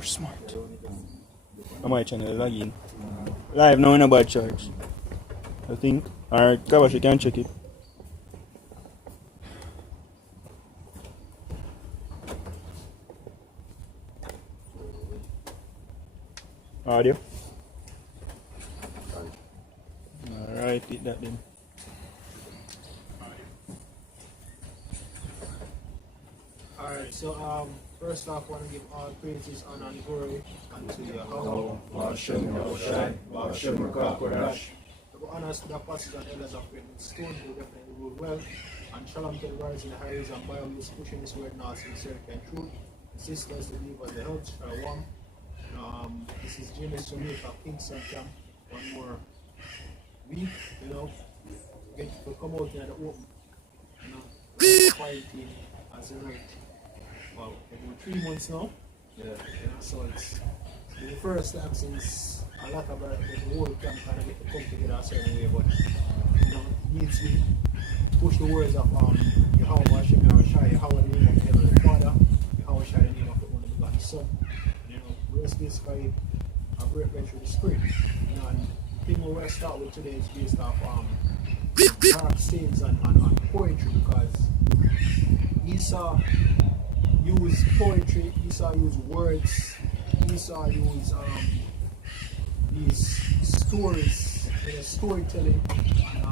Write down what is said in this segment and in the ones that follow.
You're smart. On my channel, log in. Live now in a bad charge. I think. Alright, Kabash, you can check it. Audio. Alright, hit that then. Alright, so first off, I want to give all praises, honor, and glory unto Yahweh. To be honest, the pastors and elders of Gmskingston who definitely rule well. And shalom to the brothers in the highways and byways pushing this word now, sincerity and truth. The sisters, the believers, the health, shalom. This is Gmskingstonjamaica, Gmskingstonjamaica. One more week, get to come out in the open. Quarantine as a right. Well, every 3 months now. So it's the first time since a lot of the whole camp kind of get to come together a certain way, but it needs to push the words of Yahweh Hashem Yahushai, Yahweh the name of the Heavenly Father, Yahweh Shai the name of the only begotten Son. Rest basically a great venture of the Spirit. And the thing we're going to start with today is based off dark sayings and poetry, because Esau used poetry, Esau used words, Esau used these stories, storytelling, and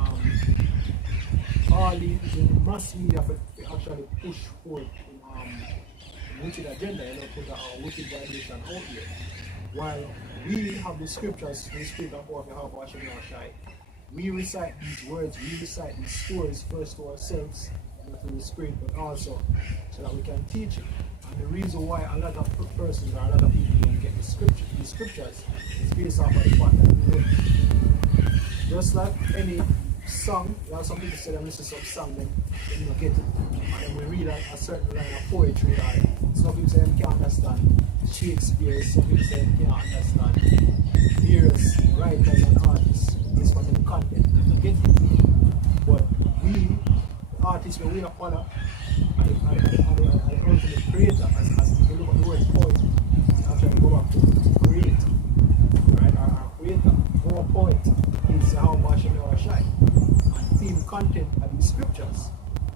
all the mass media to actually push forth wicked agenda, put our wicked vibration out here. While we have the scriptures, the spirit of Yahweh Hashem Yahushai, we recite these words, we recite these stories first to ourselves, through the spirit, but also so that we can teach it. And the reason why a lot of persons or a lot of people don't get these scriptures is based off of the fact that we read. Just like any song, some people say they listen to some song, then get it. And then we read a certain line of poetry, some people say they can't understand Shakespeare, some people say they can't understand various writers and artists based on the content and they get it. But we, the artists, we are follow the ultimate creator, as we look at the word poetry, actually go back to create, right? Our creator, our poet is Yahweh Hashem Yahushai. And theme content of the scriptures.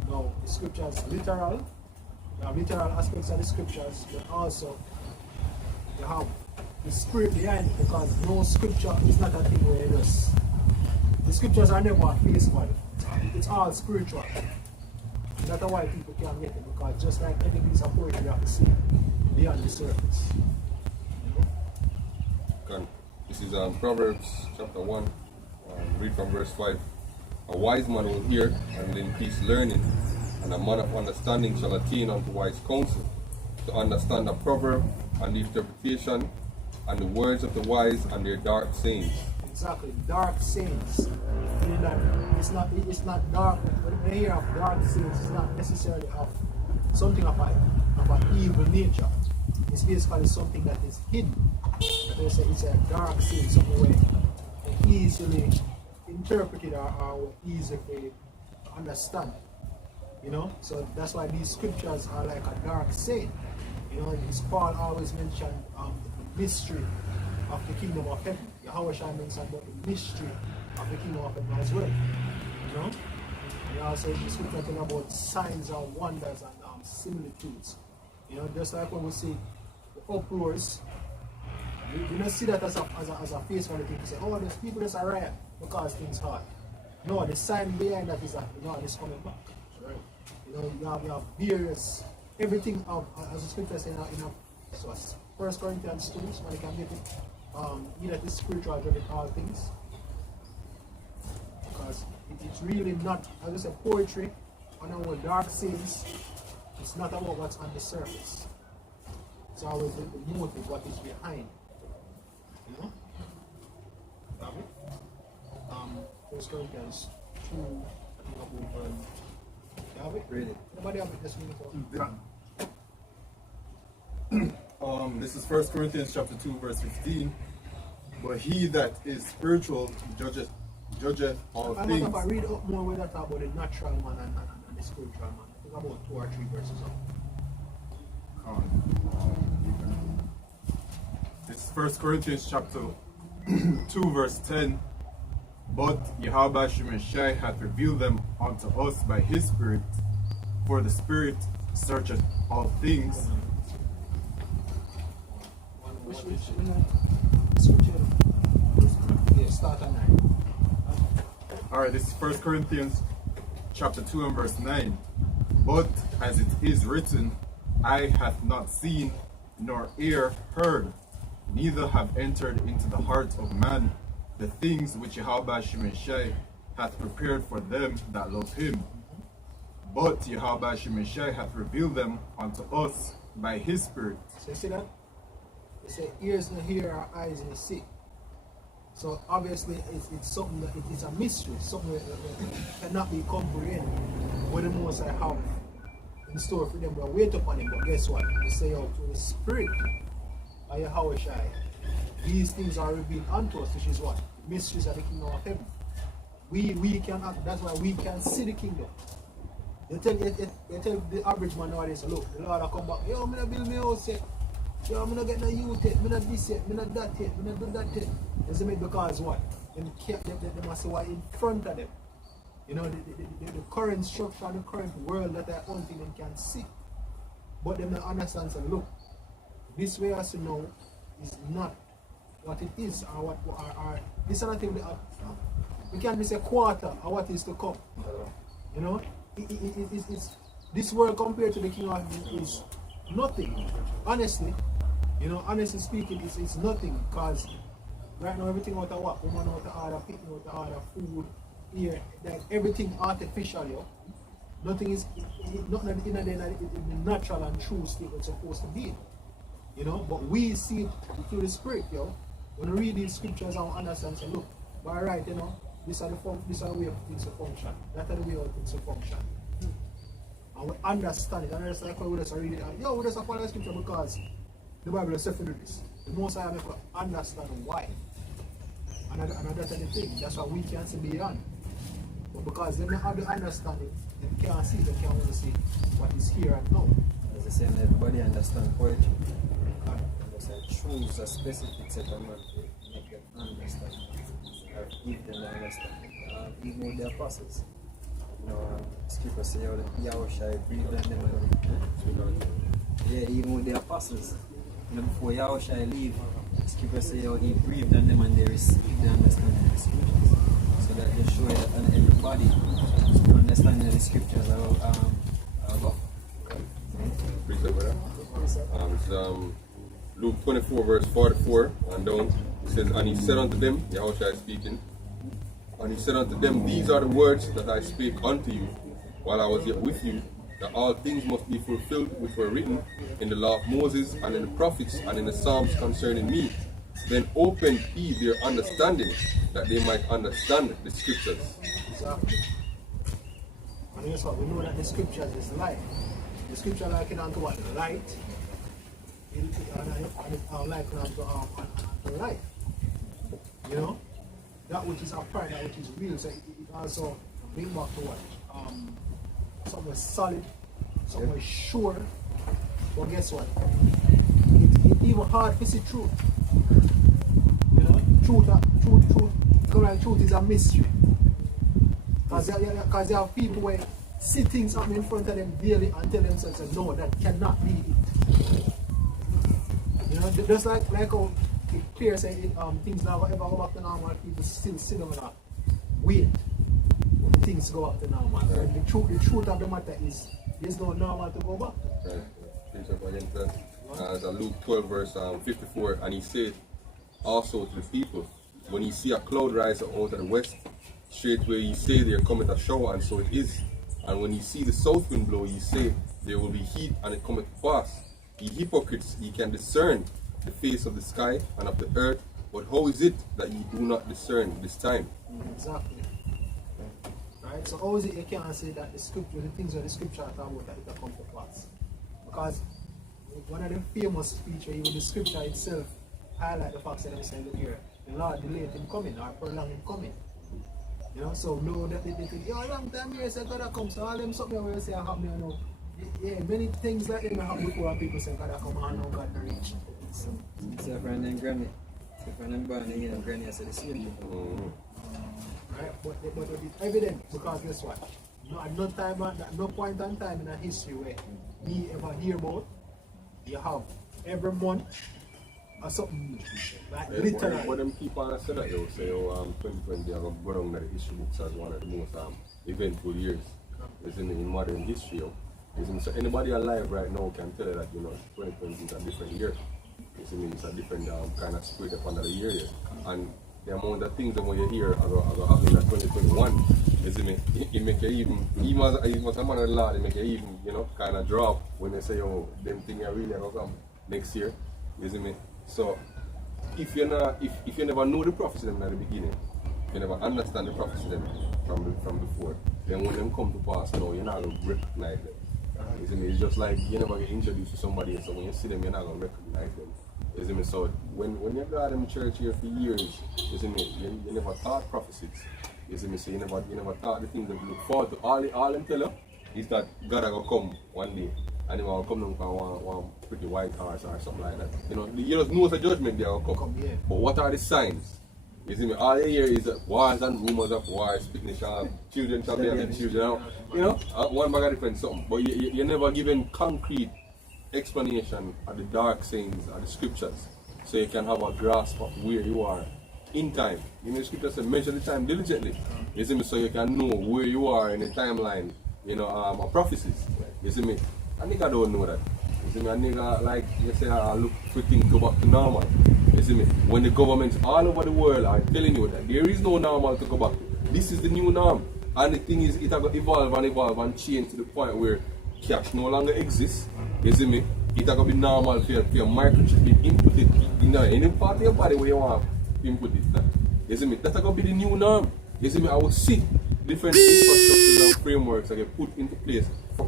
Now, the scriptures literal, there are literal aspects of the scriptures, but also you have the spirit behind it, because no scripture is not a thing where it is. The scriptures are never face value. It's all spiritual. That's why people can't get it, because just like any piece of poetry you have to see beyond the surface. This is Proverbs chapter 1, read from verse 5. A wise man will hear and will increase learning, and a man of understanding shall attain unto wise counsel. To understand a proverb and the interpretation and the words of the wise and their dark sayings. Exactly, dark sayings. It's not dark. When you hear of dark sayings, it's not necessarily of something of an evil nature. It's basically something that is hidden. They say it's a dark saying, something where easily interpreted or easily understand. So that's why these scriptures are like a dark saying. Paul always mentioned the mystery of the kingdom of heaven. Yahweh Shai mentioned about the mystery of the kingdom of heaven as well. And also the scripture talking about signs and wonders and similitudes. Just like when we see the uproars, we don't see that as a face value thing to say, oh, these people just are riot because things hard. No, the sign behind that is that it's coming back. Right? You have various everything as the scripture says so 1 Corinthians 2, somebody can get it. Either this spiritual driven all things. Because it's really not, as I said, poetry on our dark scenes. It's not about what's on the surface. It's always the motive, what is behind. 1 Corinthians 2, I think about read it. Nobody have it this minute. This is 1 Corinthians chapter 2, verse 15. But he that is spiritual judgeth all things. If I read up more with that about the natural man and the spiritual man, I think about 2 or 3 verses up. First Corinthians chapter 2 verse 10. But Yahweh Shemeshai hath revealed them unto us by his Spirit, for the Spirit searcheth all things. Yeah, start at 9. Alright, this is First Corinthians chapter 2 and verse 9. But as it is written, eye hath not seen, nor ear heard, neither have entered into the heart of man the things which Yahweh Shemeshai hath prepared for them that love him. But Yahweh Shemeshai hath revealed them unto us by his Spirit. So you see that? They say ears no hear or eyes no see. So obviously it's something that it is a mystery, something that cannot be comprehended. What the most I have in store for them, but wait upon him. But guess what? They say out through the Spirit of Yahweh Shai, these things are revealed unto us, which is what? Mysteries of the kingdom of heaven. We cannot, that's why we can see the kingdom. They tell the average man nowadays, look, the Lord will come back, yo, I'm gonna build my house yet. Yo, I'm gonna get no youth yet, I'm not this yet, I'm not that yet, I'm not do that yet. Doesn't make because what? They must see what in front of them. You know, the current structure and the current world that I only them can see. But they don't understand, so look, this way as you know is not what it is, or what or this is nothing we can't be a quarter of what is to come. You know? It's this world compared to the kingdom of heaven is nothing. Honestly, you know, honestly speaking, it's nothing, because right now everything out of what? Woman out of order, picking out of order, food, here, like everything artificial, yo. Nothing is nothing in the natural and true state it's supposed to be. You know, but we see it through the Spirit, yo. When we read these scriptures and understand, say, look, by right, you know, this are the way of things to function. That are the way of things to function. And we understand it. And it's like we just read it. And, yo, we just follow the scripture because the Bible is saying this. The most I make understand why. And that's the thing. That's why we can't see beyond. But because they don't have the understanding, they can't see, they can't only see what is here and now. As I say, everybody understands poetry. Choose a specific set of man to make them understand, or give them the understanding. Even with the apostles, you know, scripture say Yahweh shall breathe on them. Yeah, even with the apostles, you know, before Yahweh shall leave, scripture say he breathed on them and they received the understanding of the scriptures. So that they show that everybody understanding the scriptures are go. Luke 24 verse 44 and down, it says, and he said unto them, Yahushua is speaking, and he said unto them, these are the words that I spake unto you while I was yet with you, that all things must be fulfilled which were written in the law of Moses and in the prophets and in the Psalms concerning me. Then opened he their understanding, that they might understand the scriptures. Exactly. And guess what? We know that the scriptures is light. The scripture likened unto what? Light. And likened unto life. You know? That which is apparent, that which is real. So it also brings back to what? Somewhere solid, somewhere sure. But guess what? It's even hard to see truth. You know? Truth is a mystery. Because there are people where see things happen in front of them daily and tell themselves, no, that cannot be it. You know, just like how Pierre said, things never ever go back to normal, people still sit down and wait when things go back to normal. Right. The truth of the matter is, there's no normal to go back. Right. As Luke 12 verse 54, and he said also to the people, when you see a cloud rise out of the west, straightway ye say there cometh a shower, and so it is. And when ye see the south wind blow, ye say there will be heat, and it cometh to pass. Ye hypocrites, ye can discern the face of the sky and of the earth, but how is it that ye do not discern this time? Exactly. Right? So how is it you can't say that the scripture, the things that the scripture are talking about, that it will come to pass? Because one of the famous features, even the scripture itself, highlight the fact that they say, look here, the Lord delayed him coming, or prolonged him coming. You know, so know that they think, yo, a long time here, say God comes, so all them something where you say happen, you know. Yeah, many things like that happen before people say God come and now God reach. So friend and granny. So friend and Barney and granny, I said the same thing. Right? But it's evident because guess what? At no time, at no point in time in a history where me ever hear about, you have every month or something like literally. But them keep on saying that, yo, say, 2020 are going to go down the history books as one of the most eventful years in modern history, yo. So anybody alive right now can tell you that, 2020 is a different year. It's a different kind of spirit upon the year. And the amount of things that when you hear are happening in 2021, it make you even as a man of the law, it make you even, kind of drop when they say, oh, them things are really going to come next year. So if you never know the prophecy them at the beginning, if you never understand the prophecy them from before, then when them come to pass now, you're not going to recognize them. It's just like you never get introduced to somebody, so when you see them, you're not going to recognize them. So when you got them in church here for years, you never taught prophecies. So you never taught the things that you look forward to. All them tell you is that God will come one day, and he will come down for one pretty white horse or something like that. You just know it's a judgment day will come. Yeah. But what are the signs? All you hear is wars and rumors of wars, picnic shop, children shall be having children. One bag of different something. But you're never given concrete explanation of the dark sayings of the scriptures, so you can have a grasp of where you are in time. The scripture says measure the time diligently. So you can know where you are in the timeline, of prophecies. A nigga don't know that. A nigga, like you say, I look for things go back to normal. When the governments all over the world are telling you that there is no normal to go back to. This is the new norm. And the thing is, it will evolve and change to the point where cash no longer exists. It will be normal for your microchip to input it in any part of your body where you want to input it. That's going to be the new norm. I will see different infrastructures and frameworks that get put into place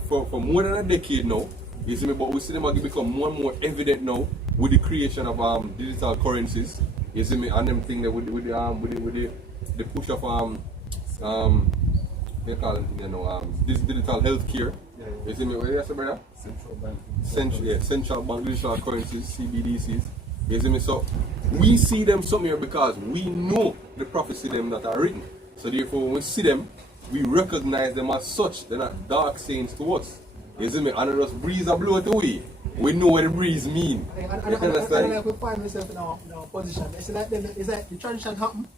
for more than a decade now. But we see them become more and more evident now with the creation of digital currencies. And them thing that with the push of they call it, this digital healthcare. What do you say, brother? Central bank digital currencies, CBDCs. So we see them something here because we know the prophecy them that are written. So therefore when we see them, we recognize them as such. They're not dark sayings to us. And it just breeze a blow it away. We know what the breeze mean. And like we find ourselves in our position. It's like the transition happen,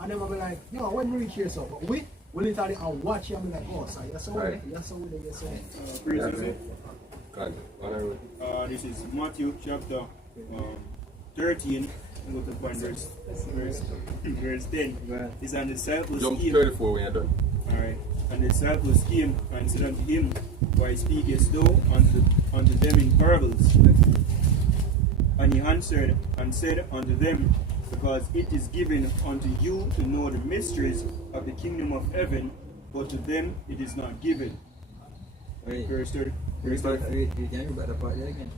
and then we'll be like, when we reach here, so but we literally and watch you and be like, oh, so you're so with it, This is Matthew chapter 13. Go to point verse 10. It's an disciples Jump came. 34 when you're done. Alright. And the disciples came and said unto him, why speakest thou unto them in parables? And he answered and said unto them, because it is given unto you to know the mysteries of the kingdom of heaven, but to them it is not given. Verse 30. You can read that part there again.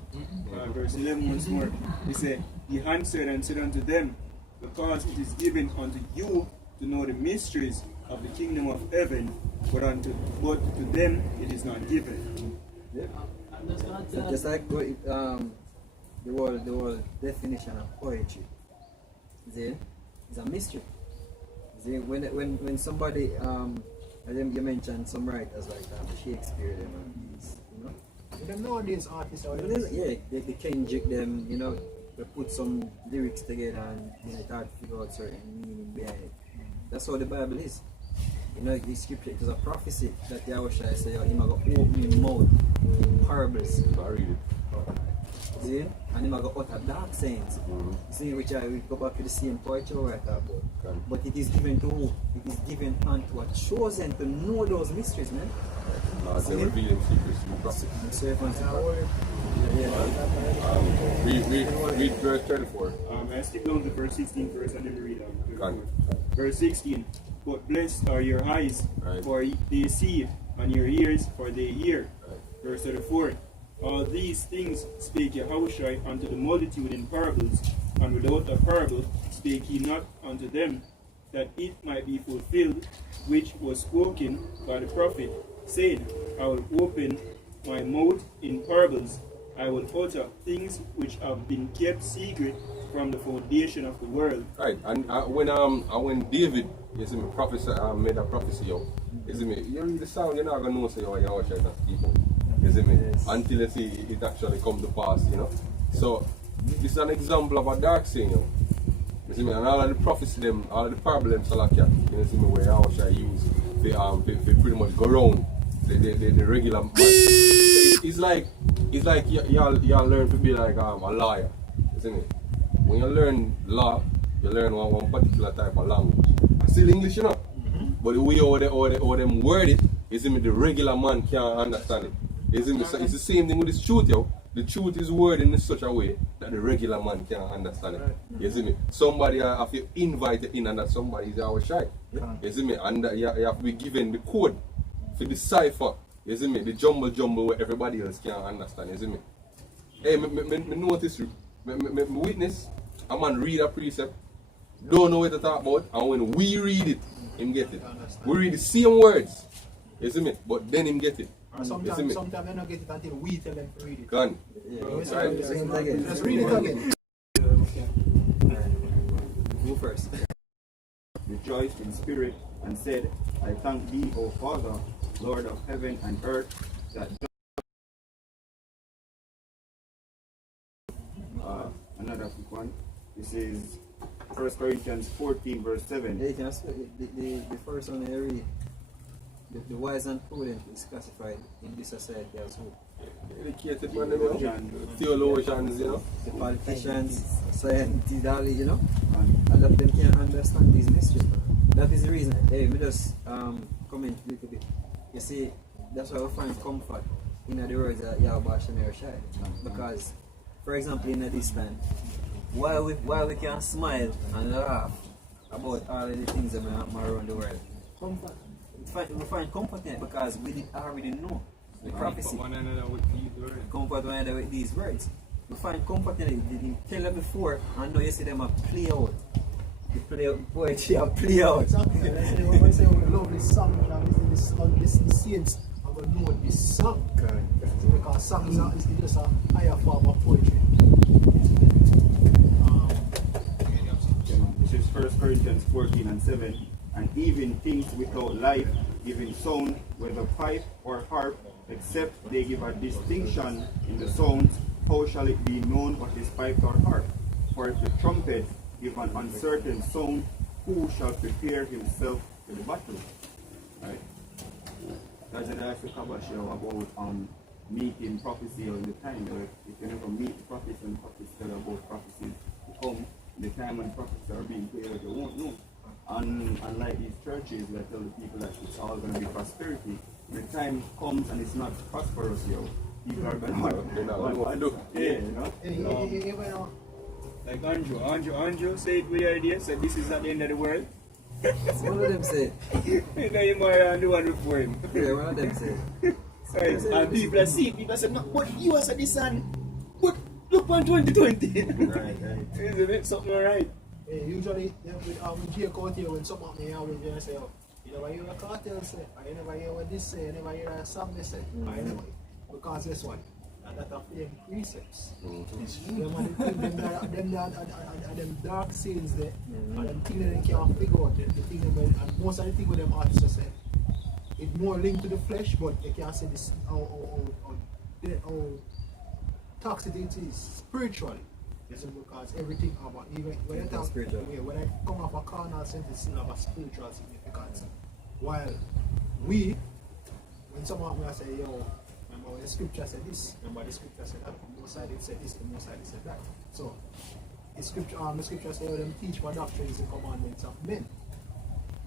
Verse 11 once more. He said, he answered and said unto them, because it is given unto you to know the mysteries of the kingdom of heaven, but to them it is not given. Yeah. Just like the whole definition of poetry. It's a mystery. When somebody, as you mentioned some writers like Shakespeare, them nowadays artists are they can inject them, they put some lyrics together and it's hard to figure out certain meaning behind it. That's how the Bible is. The scripture is a prophecy that Yahweh say, him going to open his mouth, parables. I read it. See? And him going to utter dark sayings. See, which we go back to the same poetry we talk about. But it is given to who? It is given unto a chosen to know those mysteries, man. They're revealing secrets to the prophet. Read verse 34. I skip down to verse 16 first and then we read on. Verse 16. But blessed are your eyes, for they see, and your ears, for they hear. Verse 34. All these things spake Yahushua unto the multitude in parables, and without a parable spake he not unto them, that it might be fulfilled, which was spoken by the prophet, saying, I will open my mouth in parables, I will utter things which have been kept secret from the foundation of the world. Right, and when David, you see me, made a prophecy, yo, you see me, you read the song, you're not gonna know say, oh, Yahweh Shai that's people. You see me? Yes. Until you see it actually come to pass, you know. So this is an example of a dark saying, you know. You see me? And all of the prophecy them, all of the problems like that, you see me, where Yahweh Shai use they pretty much go around the regular man. It's like y'all learn to be like a lawyer, isn't it? When you learn law, you learn one particular type of language. Still English, you know. But the way how them word it, you see me, the regular man can't understand it. You see me? So it's the same thing with this truth, yo. The truth is worded in such a way that the regular man can't understand it. You see me? Somebody have to invite in, and that somebody is our shy. You see me? And you have to be given the code to decipher. You see me? The jumble where everybody else can't understand. You see me? Hey, me notice you. Me witness a man read a precept, don't know what to talk about, and when we read it, him get it. We read the same words. You see me? But then him get it. Sometimes they don't get it until we tell them to read it. Gone. Yeah, Let's right. Let's read it again. Go first. Rejoiced in spirit and said, I thank thee, O Father, Lord of heaven and earth, that another quick one. This is 1 Corinthians 14 verse 7. Yeah, you can the first one I read. The wise and prudent is classified in this society as well. Educated man, you know. Theologians, you know. The politicians, scientists, all, you know. A lot of them can't understand these mysteries. That is the reason. Hey, me just comment a little bit. You see, that's why we find comfort in the words that Yahweh Shemir Shai. Because, for example, in this time, why we can smile and laugh about all of the things that happen around the world. Comfort. We find comfort in it because we already know the prophecy. Comfort one another with these words. We find comfort in it. They tell them before, and now you see them play out. They play out poetry and play out. Exactly. When I say we love this song, and listen to saints, I will know this song. Because song is just a higher form of poetry. This is 1 Corinthians 14 and 7. And even things without life, giving sound, whether pipe or harp, except they give a distinction in the sounds, how shall it be known what is piped or harp? For if the trumpet give an uncertain sound, who shall prepare himself for the battle? Right. That's an ask the Kabbah about meeting prophecy all the time. If you never meet the prophecy and the prophecy tell about prophecies to come, the time when prophecies are being played, you won't know. And unlike these churches that tell the people that it's all going to be prosperity, the time comes and it's not prosperous, people are going to do. Yeah, you know. Like Andrew said with the idea, said this is not the end of the world. One of them say. You know, you might do one before him. Yeah, one of them say. Right. And people see, people say, no, but you are the son. But look on 2020. Right. Isn't it something alright? Usually, with Jake out here, when someone may always say, oh, you never hear a cartel say, or you never hear what this say, you never hear a song they say, or you never, because guess what? And that are fake precepts. Them dark scenes there, and them things that they can't figure out, the thing and most of the things with them artists say, it's more linked to the flesh, but you can't say this, how toxic it is spiritually. Yes, because everything about even when I talk, when I come off a carnal sense, it's still have a spiritual significance. While we, when someone will say, yo, remember the scripture said this, remember the scripture said that, the most side it said this, the most side it said that. So the scripture says them teach for doctrines the commandments of men.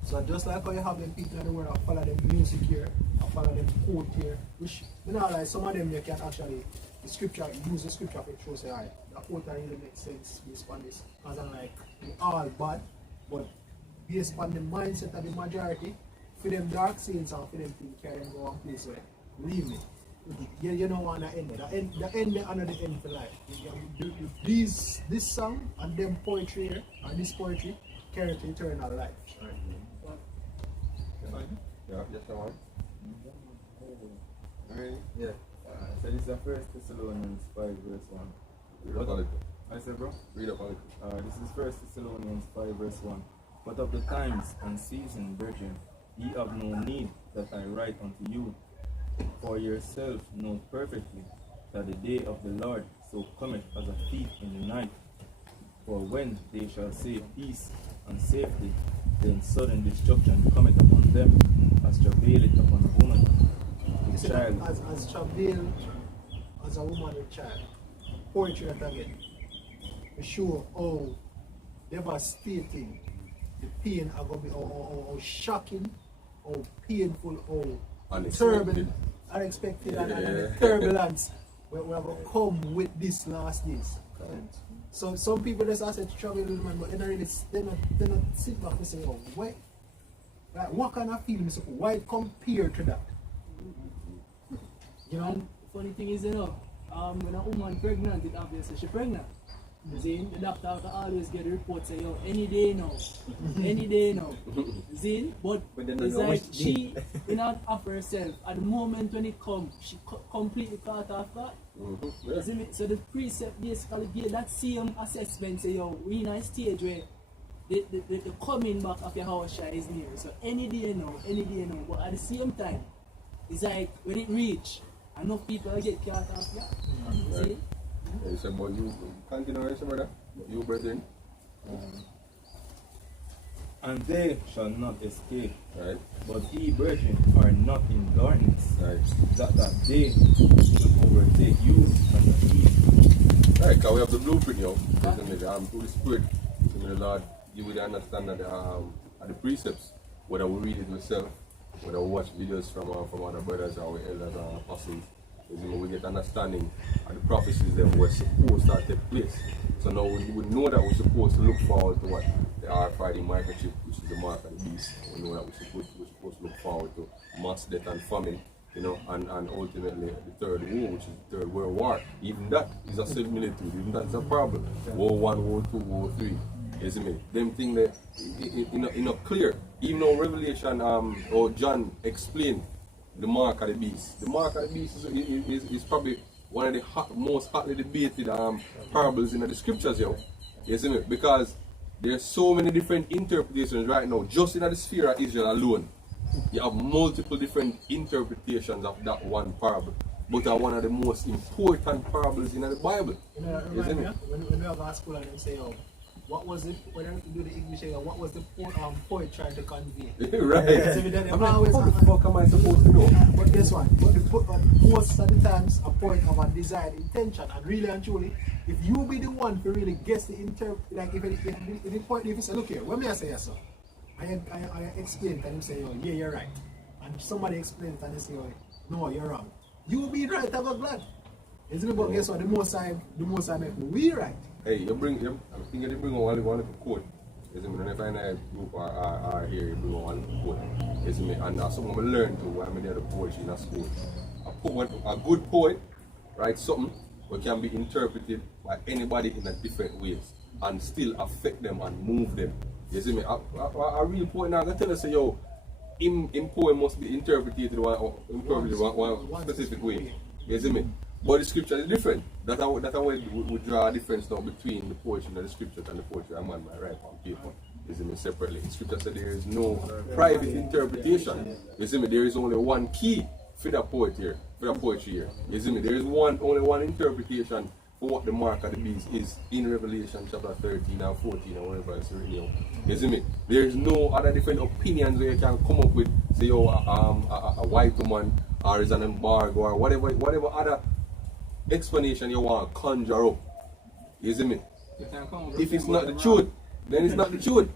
So just like how you have them people in the world that follow them music here, and follow them quote here, which you know like some of them you can actually the scripture, use the scripture to show say, alright, the quote really makes sense based on this. Because I'm like, all bad, but based on the mindset of the majority, for them dark scenes and for them to carry and go on place where, believe me, you don't want to end it. The end another end for life. This song and them poetry here, and this poetry carry to eternal life. Yeah, just one. Yeah. So this is the 1 Thessalonians 5 verse 1. Read up a little. I said, bro? Read up a little. This is 1 Thessalonians 5 verse 1. But of the times and season, brethren, ye have no need that I write unto you, for yourself know perfectly that the day of the Lord so cometh as a thief in the night. For when they shall say peace and safety, then sudden destruction cometh upon them, as travaileth upon a woman with child. As travail, as a woman with child. Poetry that again. To show how devastating the pain are going to be, how shocking, how painful, how terrible, unexpected, and turbulence we are going to come with these last days. So some people just ask to travel with them, but they don't sit back and say, oh, why? Like, what kind of feelings? Why compare to that? You know? Funny thing is, you know, when a woman pregnant, it obviously she's pregnant. You see, the doctor always get a report say, yo, any day now, any day now. You see, but it's like she, in and of herself, at the moment when it comes, she completely caught off that. You see me? So the precept basically give that same assessment, say, yo, we in a stage where the coming back of your house is near. So any day now, but at the same time, it's like when it reach, enough people get caught off that. You see? You said, but you continue, brother? You, brethren? And they shall not escape. Right. But ye, brethren, are not in darkness, Right. that they should overtake you as a thief. Right, because we have the blueprint, yo. Through the Spirit, the Lord, you will understand that the precepts, whether we read it yourself, whether we watch videos from other brothers or elders or apostles, we get understanding of the prophecies that were supposed to take place. So now we know that we're supposed to look forward to what the RFID microchip, which is the mark of the beast. We know that we're supposed to look forward to mass death and famine, you know, and ultimately the third war, which is the Third World War. Even that is a similitude, even that is a problem. War 1, War 2, War 3. You see me? Them things that you know clear. Even though Revelation or John explained the mark of the beast. The mark of the beast is probably one of the most hotly debated parables in the scriptures, yo. You see me? Because there's so many different interpretations right now, just in the sphere of Israel alone. You have multiple different interpretations of that one parable. But one of the most important parables in the Bible. You know, remind me, when we have our school and they say, oh, what was it, when I do the English, what was the poet trying to convey? Right. I'm always, what the fuck am I supposed to know? But guess what? Most of the times, a poet have a desired intention, and really and truly, if you be the one to really guess the like if the poet, if you say, look here, when me I say yes, sir, I explain it and you say, oh, yeah, you're right. And somebody explains it and they say, oh, no, you're wrong. You will be right, I'm glad. Isn't it? But guess what? The most I make we right. Hey, I'm thinking you bring on one little quote. Is it me? If I know group are here, you bring on one little quote. Is it me? And that's something I learned too when I'm in the poetry in school. A good poet writes something that can be interpreted by anybody in a different ways and still affect them and move them. You see me? A real poet now, I tell us, say, yo, in poem must be interpreted one specific way. You see me? But the scripture is different. That's how we draw a difference now between the poetry and the scripture and the poetry a man might write on paper. You see me? Separately. The scripture says there is no private interpretation. You see me? There is only one key for the poetry here. You see me? There is only one interpretation for what the mark of the beast is in Revelation chapter 13 and 14 or whatever it's written. You see me? There is no other different opinions where you can come up with, say, oh, a white woman or is an embargo or whatever other explanation you want to conjure up. You see me? If it's not the truth, then it's not the truth.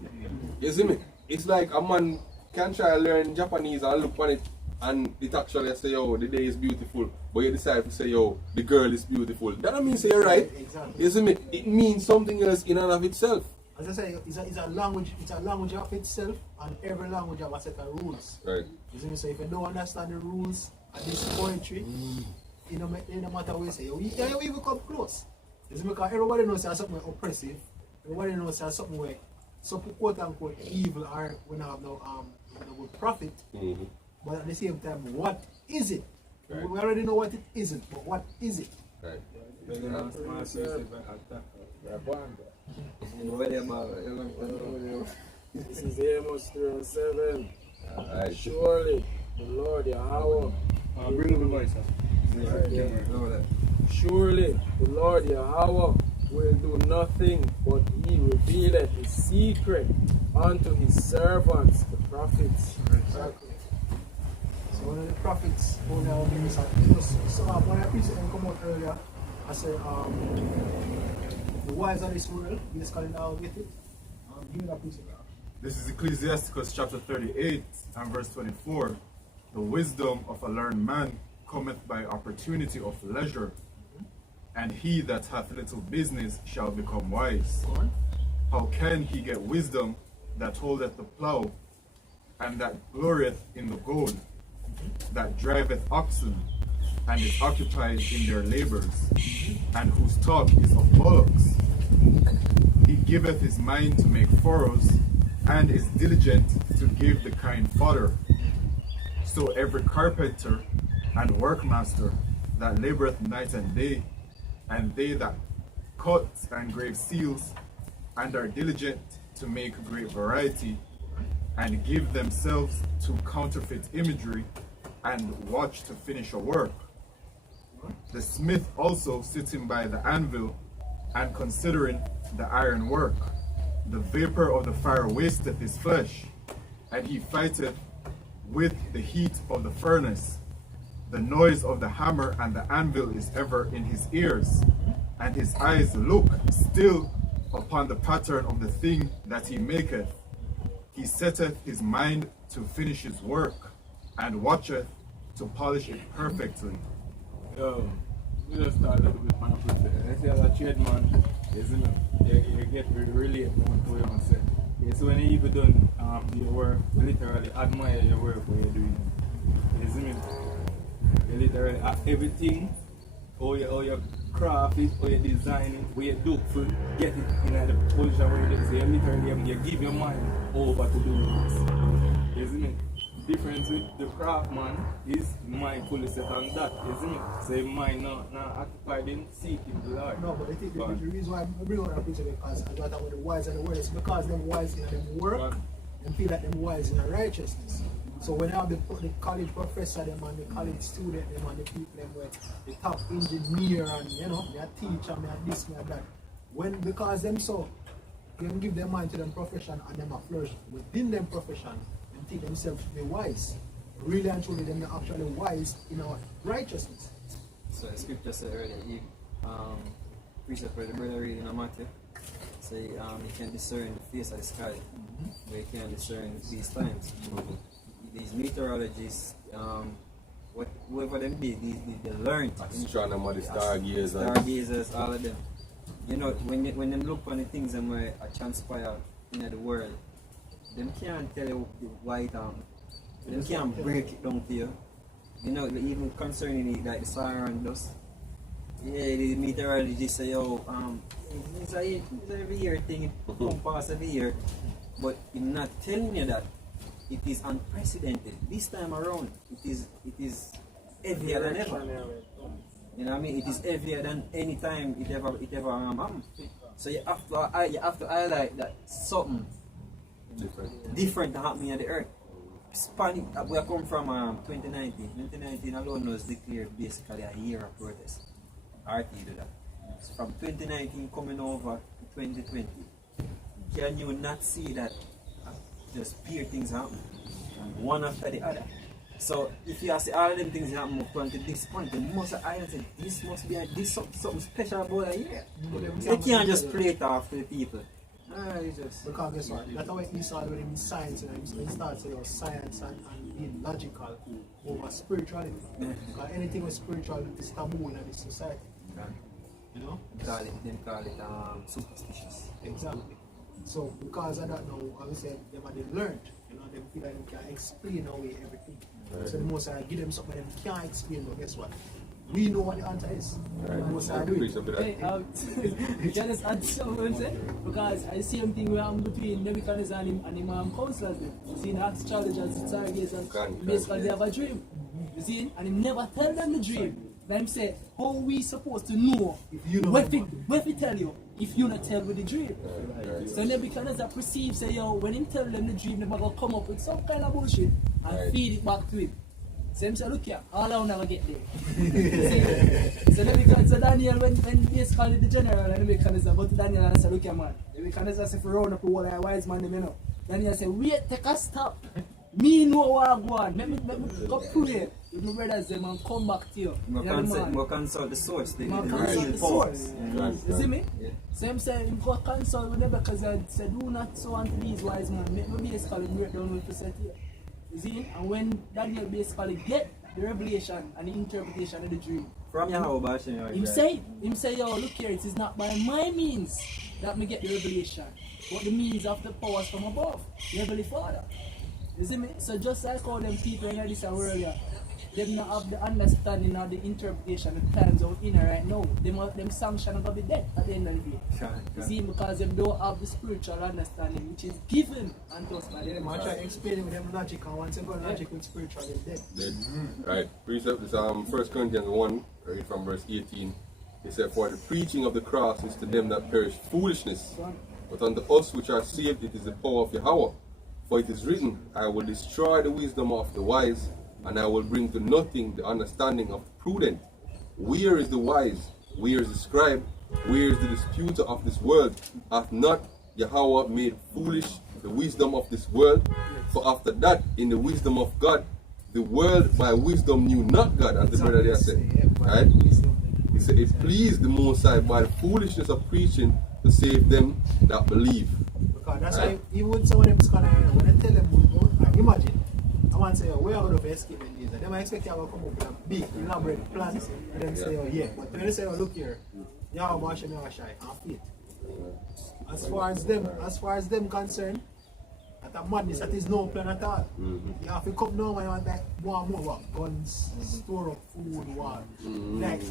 You see me? It's like a man can try to learn Japanese and look on it and it actually say, yo, the day is beautiful, but you decide to say, yo, the girl is beautiful. That don't mean say you're right. Exactly. You see me? It means something else in and of itself. As I say, it's a language of itself, and every language have a set of rules. Right. You see me? So if you don't understand the rules of this poetry, it no matter what you say, you can't even come close. You see me? Because everybody knows there's something oppressive, everybody knows there's something where some quote unquote evil are when I have no profit. But at the same time, what is it? Right. We already know what it isn't, but what is it? Right. This is Amos 3 and 7. Alright. Surely the Lord Yahweh. Bring up the voice. Surely the Lord Yahweh will do nothing, but he revealeth his secret unto his servants, the prophets. Exactly. So one of the prophets, when I when I preached and come out earlier, I said, the wise of this world, basically now get it. Give me that piece of that. This is Ecclesiasticus chapter 38 and verse 24. The wisdom of a learned man cometh by opportunity of leisure, and he that hath little business shall become wise. How can he get wisdom that holdeth the plough, and that glorieth in the goad, that driveth oxen, and is occupied in their labors, and whose talk is of bullocks? He giveth his mind to make furrows, and is diligent to give the kind fodder. So every carpenter and workmaster that laboureth night and day, and they that cut and grave seals, and are diligent to make great variety, and give themselves to counterfeit imagery, and watch to finish a work. The smith also sitting by the anvil, and considering the iron work. The vapor of the fire wasteth his flesh, and he fighteth with the heat of the furnace. The noise of the hammer and the anvil is ever in his ears, and his eyes look still upon the pattern of the thing that he maketh. He setteth his mind to finish his work, and watcheth to polish it perfectly. Yo, we just start a little bit on the process. I say as a trade man, isn't it? You get really to what you say. Yeah, so when you even done your work, you literally admire your work what you're doing. You see me? You literally everything, how you craft it, how you design it, how you do for get it in the position where you do. So you literally you give your mind over to do this. You see me? Difference with the craftsman is mind fully set on that, isn't it? So your mind not occupied in seeking the Lord. No, but I think the reason why I bring out that picture because I got about the wise and the wise because them wise in them work and feel that them wise in righteousness. So when I have the college professor them and the college student them and the people them where the top engineer and you know, they are teacher, me and this, me and that. When because them so them give their mind to them profession and them are flourish within them profession. Think themselves to be wise. Really and truly, they're not actually wise in our righteousness. So the scripture said earlier, precept for the brother reading in Matthew, say you can discern the face of the sky, but you can't discern these times. These meteorologists, whoever them be, they learn. Astronomers, stargazers, all of them. You know, when they look on the things that were transpire in the world, them can't tell you why it them can't break it down for you. You know, even concerning it, like the siren dust. Yeah, the meteorologists say, yo, it's a every year thing, it comes past every year. But I'm not telling you that it is unprecedented. This time around, it is heavier than ever. You know what I mean? It is heavier than any time it ever happened. So you have to highlight that something different happening at the earth. We come from 2019. 2019 alone was declared basically a year of protest. RT did that. So from 2019 coming over to 2020, can you not see that just pure things happen, one after the other? So if you see all of them things happen up to this point, you must have said this must be something special about a year. You can't just play it off to the people. Because guess what? That's how he started with him science, and he started saying science and being logical over spirituality. Because anything with spirituality is taboo in this society. You know? They call it superstitious. Exactly. So because of that now, obviously they learned. You know, they feel like they can explain away everything. Right. So the most I give them something they can't explain, but guess what? We know what the answer is. Right. The most I do it. Hey, can I just add something? Because I see something where I'm between Nebuchadnezzar and him counselors. You see the astrologers, the stargazers, basically they have a dream. You see? And him never tell them the dream. Then him say, how we supposed to know If you don't what know we tell you if you not tell with the dream? So Nebuchadnezzar perceive say, yo, when him tell them the dream, they're gonna come up with some kind of bullshit and feed it back to him. So him say, look here, all I'll never get there. So Daniel, when basically the general and Nebuchadnezzar go to Daniel and say, look here man, Nebuchadnezzar say, if you round up the whole wise man, you know. Daniel say, wait, take a stop. Me know what I want. Let me go pray with my brothers them and come back to you. More consult the source. More consult the source. You see me? So him say, him go consult with them because I said, do not so unto these wise men. Make me basically break down what you said here. You see? And when Daniel basically get the revelation and the interpretation of the dream, from Yahweh, him say, yo, look here, it is not by my means that me get the revelation, but the means of the powers from above, the Heavenly Father. You see me? So just like how them people in this world, them not have the understanding or the interpretation, the plans out in right now. Them sanction are going to be dead at the end of the day. You see, because them don't have the spiritual understanding which is given unto us by them. I try to explain with them logic, and once you go logic with spiritual, they're dead. Right. Precept is 1 Corinthians 1, read from verse 18. He said, for the preaching of the cross is to them that perish foolishness, but unto us which are saved it is the power of Yahweh. For it is written, I will destroy the wisdom of the wise, and I will bring to nothing the understanding of the prudent. Where is the wise? Where is the scribe? Where is the disputer of this world? Hath not Yahweh made foolish the wisdom of this world? For after that, in the wisdom of God, the world by wisdom knew not God, as the brother there said. Right? He said, it pleased the Most High by the foolishness of preaching to save them that believe. Because that's why even when some of them scholars, when they tell them, imagine, I want to say, we are going to escape in this. They might expect you to come up with a big, elaborate plan, and then say, oh yeah. But when they say, oh look here, you have a Hashem, you have a Shai, and faith. As far as them concerned, that a madness, that is no plan at all. You have to come down when you want like more what? Guns, store up food, what? Like,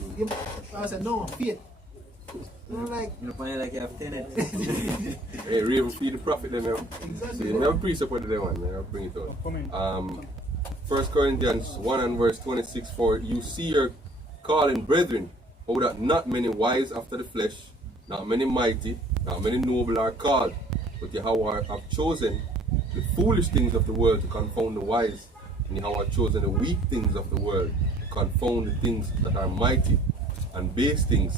I said, no, faith. Like, you're funny like you have tenants. Hey, Raven feed the prophet then now. Exactly. So you never precept what they want, man. I'll bring it out. 1 Corinthians 1 and verse 26, for you see your calling brethren, how that not many wise after the flesh, not many mighty, not many noble are called, but Yahweh have chosen the foolish things of the world to confound the wise, and Yahweh have chosen the weak things of the world to confound the things that are mighty, and base things,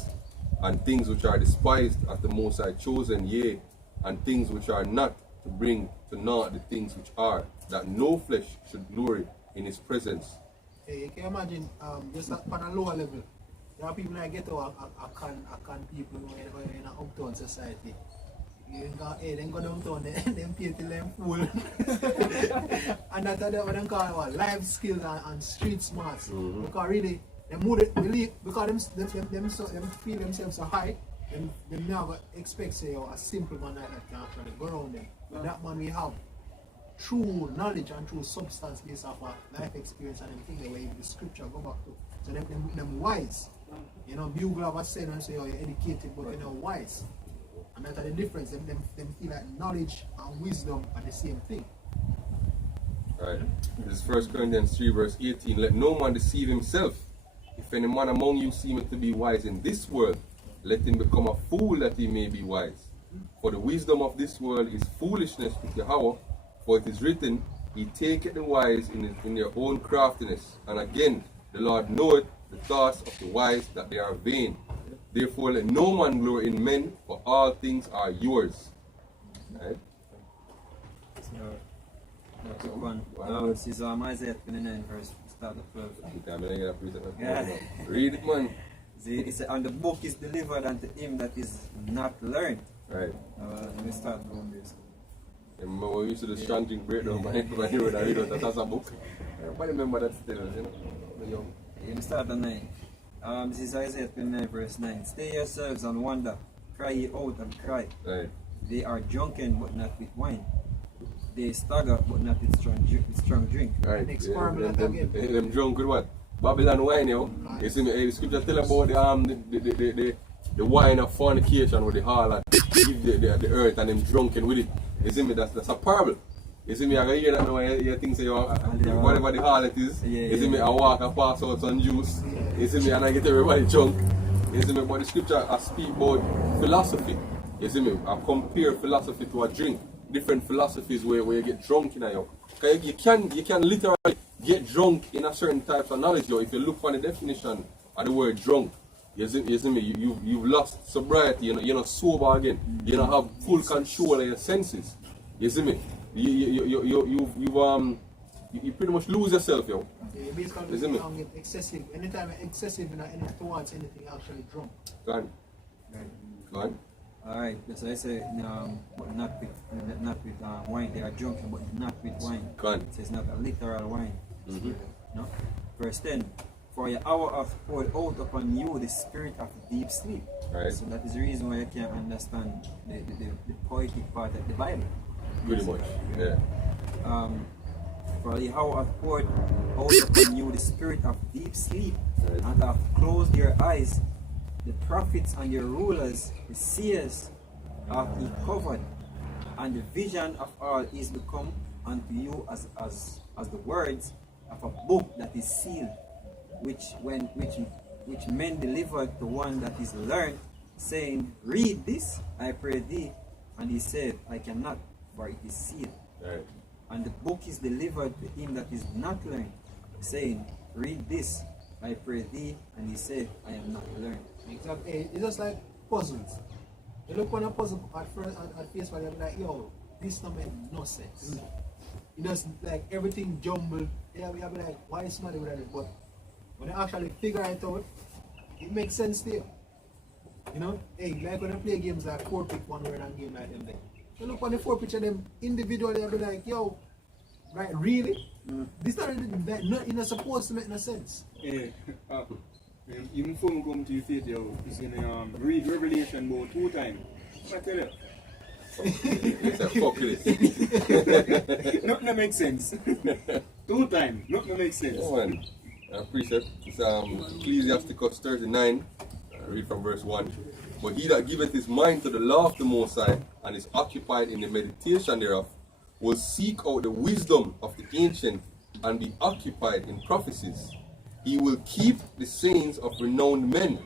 and things which are despised as the Most High chosen, yea, and things which are not, to bring to naught the things which are, that no flesh should glory in his presence. Hey, you can imagine, just on a lower level, there are people that get out a can people in an uptown society. You go, hey, then go downtown, them pay till them fool. And that's what they call life skills and street smarts. Because really, them would believe, because them feel themselves so high, them never expect say a simple man like that can actually go around them. But that man we have true knowledge and true substance based off of life experience and everything the way the scripture go back to. So them wise. You know, Bugle have a saying and say, oh, you're educated, but you're not wise. And that's the difference. Them feel like knowledge and wisdom are the same thing. Right. This is 1 Corinthians 3 verse 18. Let no man deceive himself. If any man among you seemeth to be wise in this world, let him become a fool that he may be wise. For the wisdom of this world is foolishness with Yahweh. For it is written, He taketh the wise in their own craftiness. And again, the Lord knoweth the thoughts of the wise, that they are vain. Therefore let no man glory in men, for all things are yours. Right? This is Isaiah 29 verse start of 12. Read it, man. It says, and the book is delivered unto him that is not learned. Right. Let me start from this. Remember when we used to do chanting breakdown by the way that read out that's a book? Everybody remember that still, you know? Let me start on 9. This is Isaiah 29 verse 9. Stay yourselves and wonder, cry ye out and cry. Right. They are drunken but not with wine. They stagger but not with strong drink. Right. Next formula again. Them drunk with what? Babylon wine, yo. You see me, the scripture tell about the wine of fornication with the harlot give the earth and them drunken with it. You see me, that's a parable. You see me, I hear that now, you think say, whatever the harlot is, you see me, I walk and pass out some juice, you see me, and I get everybody drunk. You see me, but the scripture I speak about philosophy. You see me, I compare philosophy to a drink. Different philosophies where you get drunk in a yo. You can literally get drunk in a certain type of knowledge yo. If you look for the definition of the word drunk, you see me, you've lost sobriety, you're not sober again. You don't have full control of your senses. You see me? You pretty much lose yourself, yo. Yeah, basically, excessive. Anytime excessive towards anything, actually drunk. Go on. Alright, that's why I say, but not with wine. They are drunk, but not with wine. Go on. So it's not a literal wine. No? Verse 10. For your hour hath poured out upon you the spirit of deep sleep. Right. So that is the reason why you can't understand the poetic part of the Bible. Pretty much, yeah. For the hour hath poured out upon you the spirit of deep sleep, and hath closed your eyes. The prophets and your rulers, the seers, hath he covered, and the vision of all is become unto you as the words of a book that is sealed, which men delivered to one that is learned, saying, read this, I pray thee. And he said, I cannot, for it is sealed. Right. And the book is delivered to him that is not learned, saying, read this, I pray thee. And he said, I am not learned. Exactly. It's just like puzzles. You look on a puzzle at first, at face value, you're like, yo, this don't make no sense. It does like everything jumbled. Yeah, we have like, why is somebody with it? But when you actually figure it out, it makes sense to you. You know, hey, like when I play games like 4-pick one word and game like them there. You look on the 4 picture them individually, I'll be like, yo, right, really? This not you're not supposed to make no sense. Yeah. Even before we come to your faith, yo, is gonna read Revelation about 2 times. I tell you. It's a fuck this. Nothing makes sense. 2 times, nothing makes sense. Oh man, precept is Ecclesiasticus 39, read from verse 1. But he that giveth his mind to the law of the Most High, and is occupied in the meditation thereof, will seek out the wisdom of the ancient, and be occupied in prophecies. He will keep the sayings of renowned men,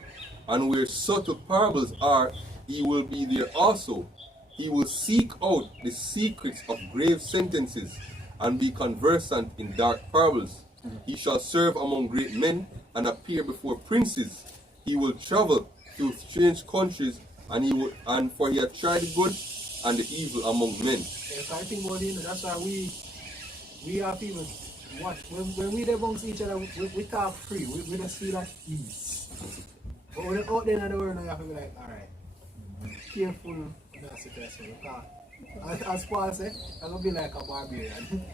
and where subtle parables are, he will be there also. He will seek out the secrets of grave sentences, and be conversant in dark parables. He shall serve among great men, and appear before princes. He will travel through strange countries, and for he hath tried the good and the evil among men. If I think about it, that's why we are people. What when we amongst each other, we talk free. We don't see that ease. But when you're out there in the world, now you have to be like, all right, careful in that situation. As Paul said, I'm gonna be like a barbarian.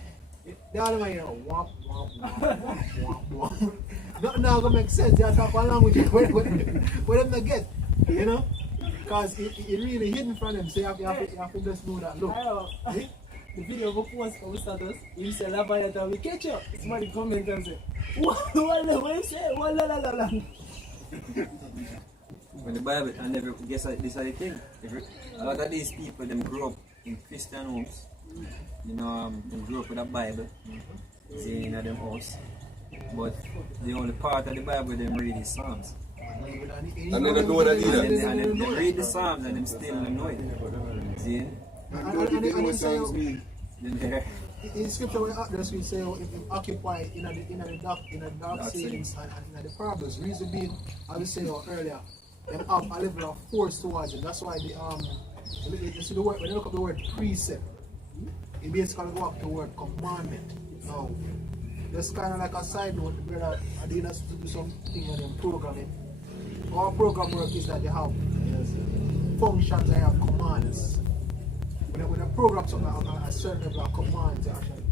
The other one, you know, womp, womp, womp, womp, womp, womp. Nothing now gonna make sense. You have to talk one language where them not get, you know? Because it really hidden from them, so you have to just know that. Look. The video we post for we status, you say la bayata we catch up. Somebody comment and say, what you say? What la la la la. When the Bible, and never guess this is the thing. A lot of these people, them grew up in Christian homes. You know, they grew up with a Bible, saying in them house. But the only part of the Bible them read is Psalms. And they don't know that either. And they read the Psalms and them still don't know it. See? In scripture, we say, if you occupy in the dark sayings and in the parables, reason being, as we said earlier, they have a level of force towards it. That's why you see the word, when you look up the word precept, it basically go up to the word commandment. Now, just kind of like a side note, brother, I did us to do something on programming. Our program work is that they have functions, they have commands. When a program something a certain level of commands, actually,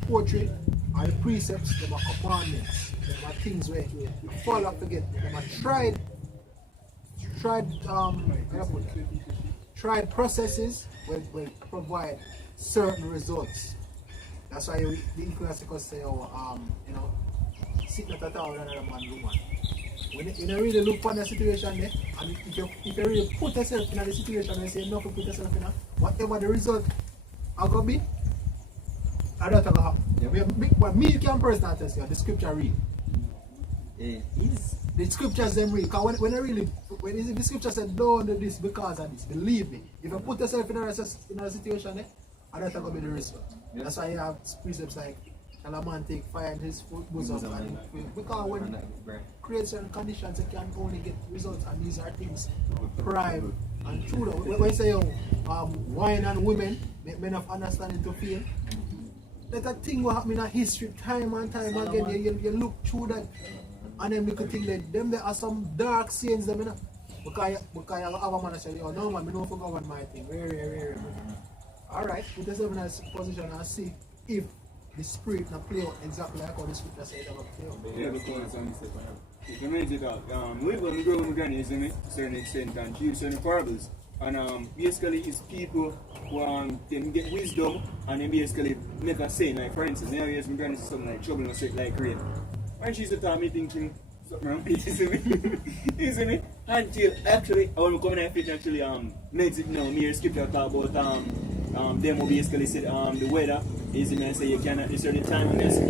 the poetry and the precepts, they are commandments. They are things where you fall up forget. They are tried processes will provide certain results. That's why the Ecclesiasticus say, sit not at all another man woman. When you really look for the situation there, and if you really put yourself in the situation and say, no, put yourself in whatever the result are going to be, I don't think but me can personally tell you, the scripture read. The scriptures them read. Because when the scripture said don't do this because of this, believe me. If you put yourself in a situation, I don't think it'll be the result. Yeah. That's why you have precepts like tell a man take fire in his bosom and because when create certain conditions you can only get results, and these are things pride and true. When you say wine and women make men of understanding to feel. That's a thing what happen in history time and time again. You look through that and then you could think that them there are some dark scenes them, you know. Because you have a man that say, oh no man, I don't forget my thing. Rare. Alright, put yourself in a position and see if the spirit not play out exactly like how the scripture says it will play out. Yeah, because if you make it out, we grow with grannies, to a certain extent, and use certain parables. And basically it's people who can get wisdom and then basically make a saying, like for instance, now here's my granny something like trouble and say like rain. When she's the time me thinking something wrong, you see me? You see me? Until actually I want to come in and fit actually next it now, me scripture talk about them who basically said the weather is in and say you cannot a certain time on this. So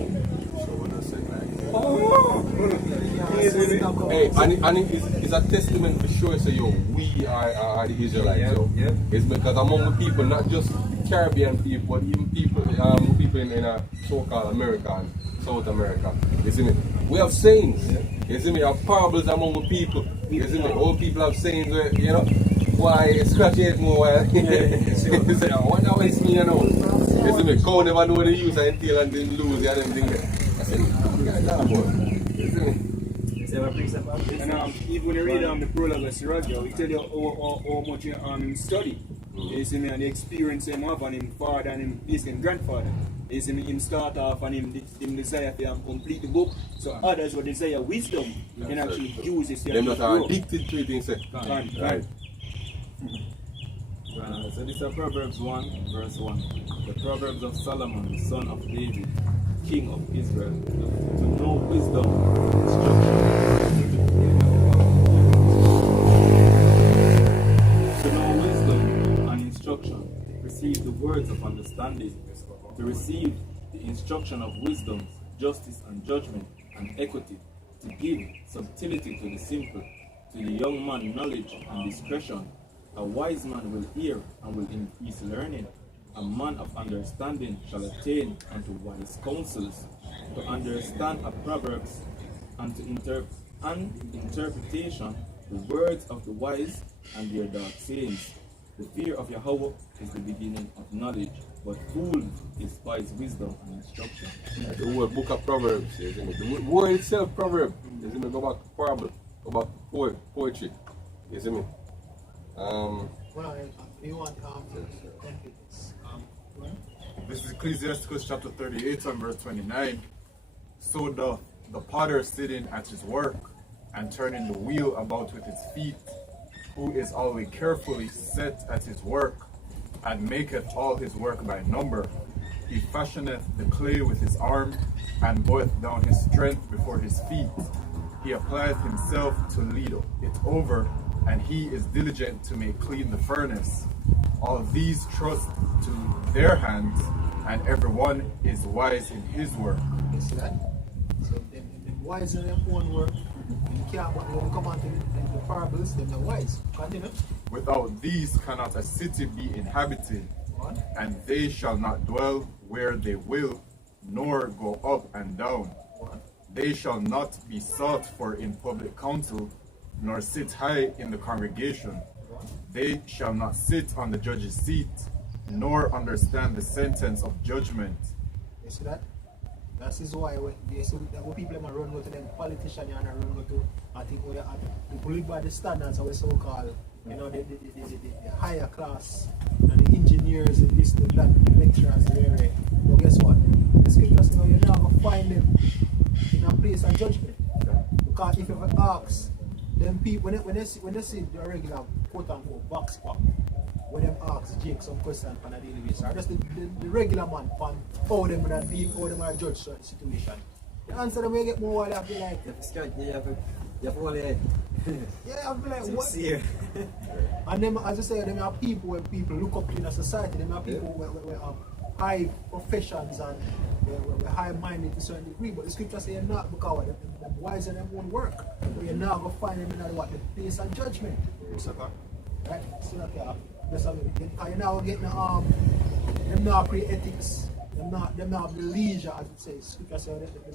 when I say like hey, and it's a testament for sure. So yo, we are the Israelites. Yeah. It's because among the people, not just Caribbean people, but even people in so-called America and South America. You see me? We have sayings. You see me? We have parables among the people. You see me? All people have sayings where, you know, why scratch it more? You say, what now is me, you know? You see me? Cow never know the use until and then lose and them things. I said, you see me? And even when you read the prologue of Sirajah, we tell you how much you study. You see me, and the experience him have on him father and him grandfather. You see me, him start off and him desire to complete the book. So others will desire wisdom can actually use this. They're not addicted to it instead. Right. So this is Proverbs 1 verse 1. The Proverbs of Solomon, the son of David, king of Israel, to know wisdom, receive the words of understanding, to receive the instruction of wisdom, justice and judgment and equity, to give subtlety to the simple, to the young man knowledge and discretion. A wise man will hear and will increase learning. A man of understanding shall attain unto wise counsels, to understand a proverbs and to interpretation the words of the wise and their dark sayings. The fear of Yahweh is the beginning of knowledge, but fools despise wisdom and instruction. The whole book of Proverbs, isn't it? The word itself, proverb, isn't it? Go back to parable, go back to poetry, isn't it? This is Ecclesiasticus chapter 38 and verse 29. So the potter sitting at his work and turning the wheel about with his feet, who is always carefully set at his work, and maketh all his work by number. He fashioneth the clay with his arm, and boweth down his strength before his feet. He applieth himself to lead it over, and he is diligent to make clean the furnace. All these trust to their hands, and every one is wise in his work. You see that? So them wise in their own work. You can't when you come on to the parables, then they're wise. Continue. Without these cannot a city be inhabited, and they shall not dwell where they will, nor go up and down. They shall not be sought for in public council, nor sit high in the congregation. They shall not sit on the judge's seat, nor understand the sentence of judgment. You see that? That is why when people run go to them politicians and run go to, I think people live by the standards of the so-called, you know, the higher class and the engineers and this, that, the lecturers there. But guess what? The scriptures say you're not going to find them in a place of judgment. Because if you ever ask them people, when they see the regular quote-unquote box pop, when them ask Jake some questions on a daily basis, or just the regular man fan, how them are deal, how them are judge certain situation. The answer them will get more while you have to like you have to hold your head. Yeah, I'll be like, what? And them, as I say, them are people when people look up to in a society, them are people where high professions and we're high-minded to a certain degree, but the scripture say you're not because they're wise in their own work. But you're not going to find them in what the place of judgment. Right? So you're now getting them not create ethics. Them not the leisure, as it says. Scripture says that they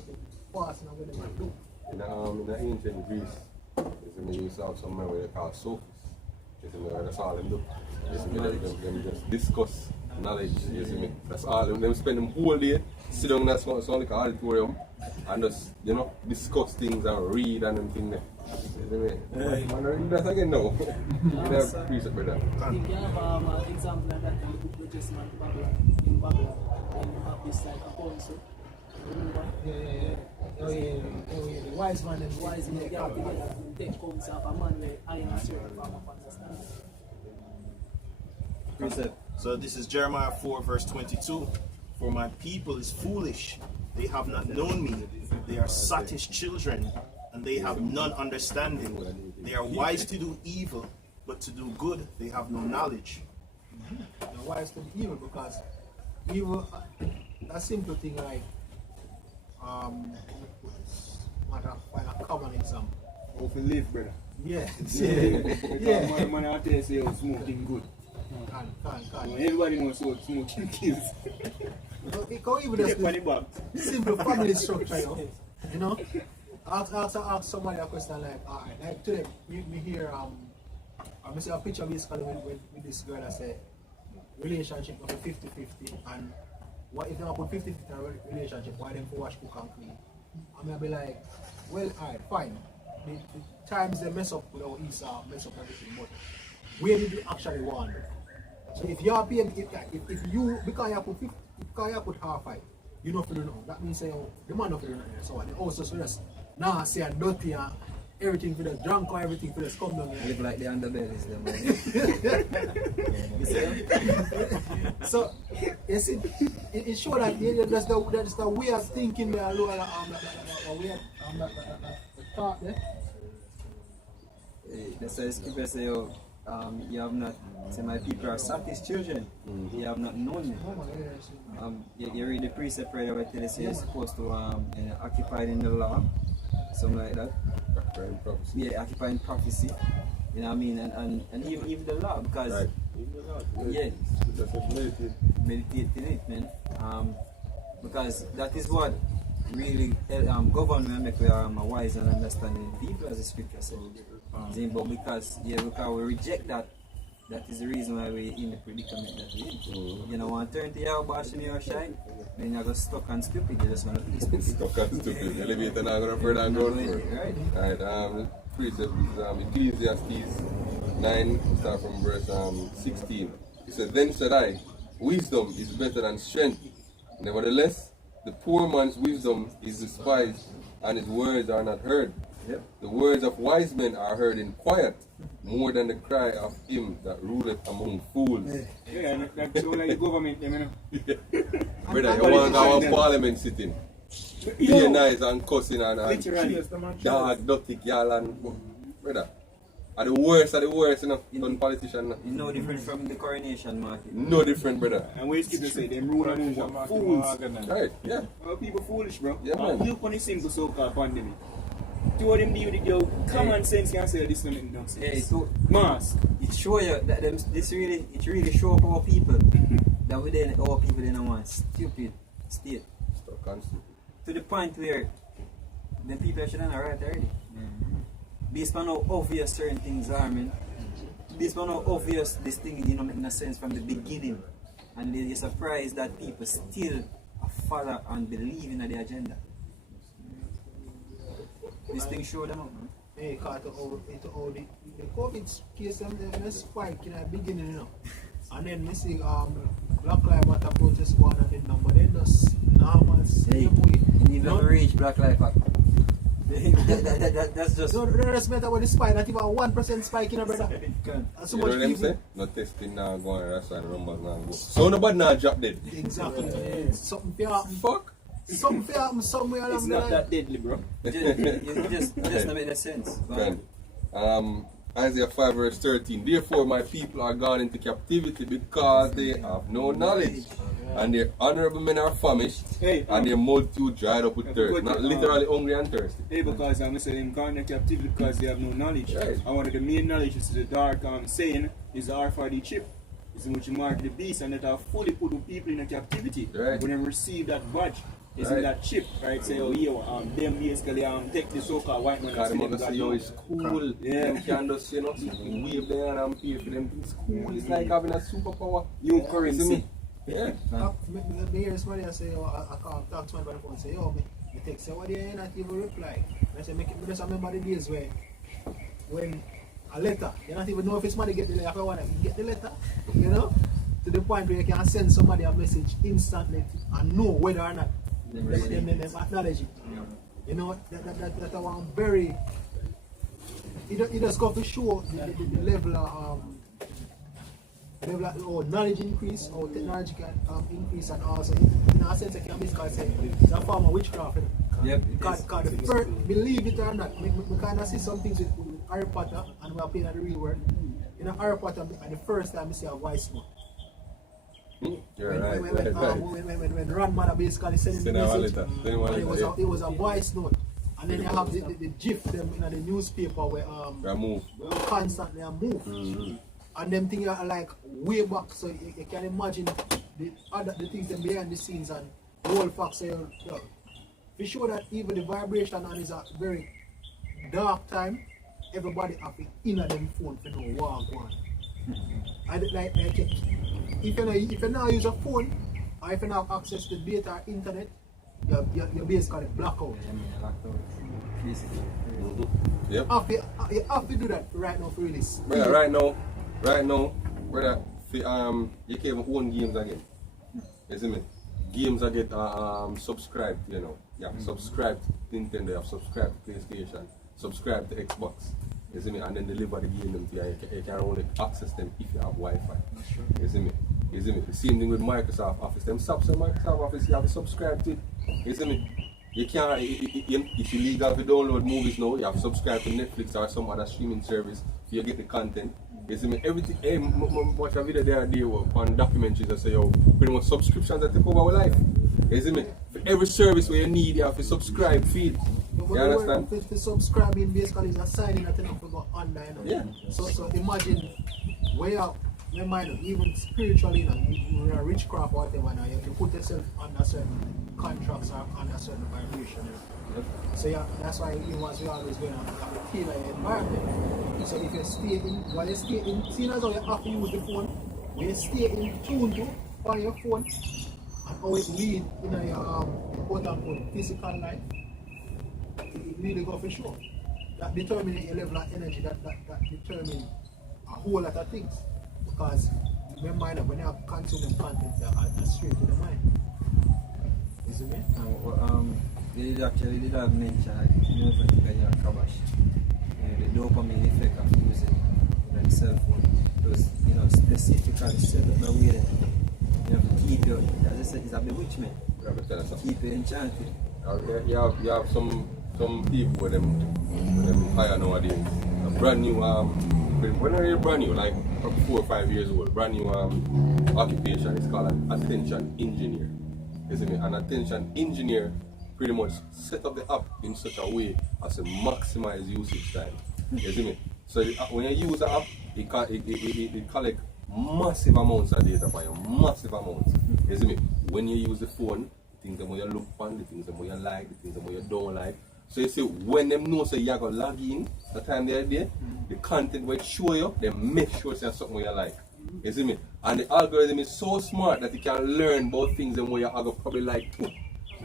fast and what they might do. In the ancient Greece, you used to have somewhere where they call sophists. That's all them do. Them just discuss knowledge, you see me? That's all. Them spend them whole day, sit down in that small like an auditorium and just, discuss things and read and them thing there. You see me? Man, read that again now. You can have precept with that. You can have an example like that in the book of Testament, Babylon. In Babylon, and you have this like a council. Remember? The wise man and Wise men get together to take counsel of a man where I am a certain form of understanding. So this is Jeremiah 4 verse 22. For my people is foolish, they have not known me. They are sottish children, and they have none understanding. They are wise to do evil, but to do good they have no knowledge. They're wise to do evil because evil, that simple thing like, find a common example. How to live, brother. Yeah. Yeah. Man, I tell you, say, smoking good. Can't. Everybody knows what smoking kills. It can't even just simple family structure, you know. Ask somebody a question like today, me hear I see a picture basically with this girl that say relationship of 50-50 and what if they put 50-50 in a relationship, why them for wash, cook and clean? I'm gonna be like, well, alright, fine. The times they mess up with our Esau, mess up everything, but where did you actually want it? So if you are paying, if you, because you put half five, you know for the no. That means say, the man of the no. So they also so just now say and dirty and everything for the drunk or everything for the come down. Live like the underbellies, them. So you see, it shows that that's the way of thinking there, the way the thought there. That's why the scripture say, you have not, say my people are sottish children, you have not known me. You read the precept prayer where it says you're supposed to occupy in the law, something like that. Occupying prophecy. Yeah, occupying prophecy. You know what I mean? And even the law, because right. Yeah, That's what meditate in it, man. Because that is what really govern and make we are wise and understanding people, as the scripture says. But because we reject that, that is the reason why we're in the predicament that we're in. You know, want to turn to your bash and your shine, then you're just stuck and stupid. You're just going to be stupid. Stuck and stupid. Elevator not going to further and go for it. Right. Alright, precept is Ecclesiastes 9, start from verse 16. It says, Then said I, wisdom is better than strength. Nevertheless, the poor man's wisdom is despised, and his words are not heard. Yep. The words of wise men are heard in quiet, more than the cry of him that ruleth among fools. Yeah, that's all like the government, you know. Brother, you want our parliament sitting? Being nice and cussing and dog, dirty girl and brother. Are the worst, you know, non politician. No different from the coronation market. No different, brother. And we skip to say them rule among fools. Right, yeah. Our people foolish, bro. Yeah, man. Look on the simple so-called pandemic. Two of them deal with your common sense can say this don't make no sense. Yeah, Mask. It show you that it really show up our people that our people don't want stupid state. Stuck and stupid. To the point where the people should have right already. Based on how obvious certain things are, man. Based on how obvious this thing didn't make no sense from the beginning. And they're surprised that people still follow and believe in the agenda. This thing showed them up, man. Hey, caught all the COVID case them spike in the beginning, you know. And then we see Black Lives Matter protest going on in number, they just normal same way. You need to reach Black Lives Matter. That's just. No, that's better with the spike, not even 1% spike in a brother. So you know what them say? No testing now going, that's why the numbers now go. So nobody now drop dead. Exactly. Something fair happen. Fuck. Something fair happen somewhere along It's the not line. that deadly, bro. Just not make that sense. Friend, Isaiah 5 verse 13. Therefore my people are gone into captivity because they have no knowledge. And their honorable men are famished, and their multitude dried up with thirst. Not literally hungry and thirsty. Hey, because I'm saying gone into captivity because they have no knowledge. Right. And one of the main knowledge is the dark saying is the RFID chip. Is in which you mark the beast and that have fully put the people in a captivity. Right. When they receive that badge, is Right. in that chip, right? Say, oh, yeah, them basically take the so-called white man Because and them them say, yo, it's cool. Yeah. Them can just, you know, wave there and pay for them. It's cool. It's like having a superpower. New currency. Yeah. Me hear somebody say, oh, I can't talk to my brother and say, oh, me text say, what do you not even reply? I say, me just remember the days when a letter, you don't even know if it's somebody get the letter, if I want to get the letter, you know? To the point where you can send somebody a message instantly and know whether or not them acknowledge it. You know, that one very, it just go to show the level of knowledge increase or technological increase, and also in a sense I can basically say it's a form of witchcraft. Yep. Because the first, believe it or not, we kind of see some things with Harry Potter and we are playing at the real world. In Harry Potter, and the first time we see a voice note. When grandmother basically sending the message, it was a voice note. And then you have the GIF them in the newspaper where constantly move. And them things are like way back, so you can imagine the things them behind the scenes and the whole fact. So we show that even the vibration and is a very dark time, everybody have to in them phone for no walk one. And like if you not use a phone or if you not have access to data or internet, you're basically black out. Yep. You have to do that right now for release. Brother, right now, brother, you can own games again. You see me? Games are get subscribed, you know. You have subscribed to Nintendo, you have subscribed to PlayStation, subscribe to Xbox. You see me? And then deliver the game them to you. You can only access them if you have Wi-Fi. You see me? You see me? The same thing with Microsoft Office. Them subs in Microsoft Office, you have to subscribe to it. You see me? You can't, it's illegal to download movies now. You have to subscribe to Netflix or some other streaming service so you get the content. You see me? Everything, watch a video there on documentaries that say, yo, pretty much subscriptions that take over our life. You see me? For every service where you need, you have to subscribe, feed. You understand? The subscribing basically is a signing that you have to go under. You know? Yeah. So imagine where you mind, even spiritually, you're a witchcraft or whatever, now, you put yourself under certain contracts or under certain vibration. Yep. So yeah, that's why we always going to feel like environment. So if you stay in, while you stay in, seeing as how you have to use the phone, when you stay in tune to on your phone and always lead in your quote unquote physical life, it really go for sure. That determines your level of energy, that determines a whole lot of things. Because remember that when you have consuming content, that's straight to the mind. Is it me? They did have mention, you know, the dopamine effect of using the cell phone. Because, you know, specifically set up the way that you have to keep you, as I said, it's a bewitchment. Keep you enchanted. You have some people with them higher nowadays. A brand new when are you brand new, like 4 or 5 years old, brand new occupation is called an attention engineer. You see me? An attention engineer pretty much set up the app in such a way as to maximize usage time. You see me? So when you use the app, it collect massive amounts of data for you, massive amounts. You see me? When you use the phone, the things that you look on, the things that you like, the things that you don't like. So you see, when them know say you're going to log in, the time they're there, the content will show you, they make sure it's something you like. You see me? And the algorithm is so smart that it can learn about things that you are probably like too,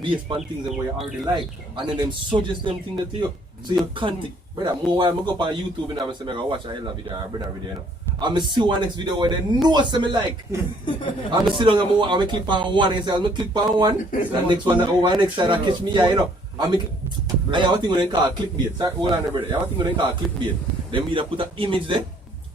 based on things that you already like. And then them suggest them things to you. So you can't, brother, more while I go up on YouTube and I say, I watch a hell of video, brother video, you know. I'm see one next video where they know something like. I'm sit down and I'm click on one and say, I'm click on one. The next one over next side I catch me here, you know. I have a thing when they call clickbait. Sorry, hold on, brother. I have a thing when they call clickbait. Them either put an image there,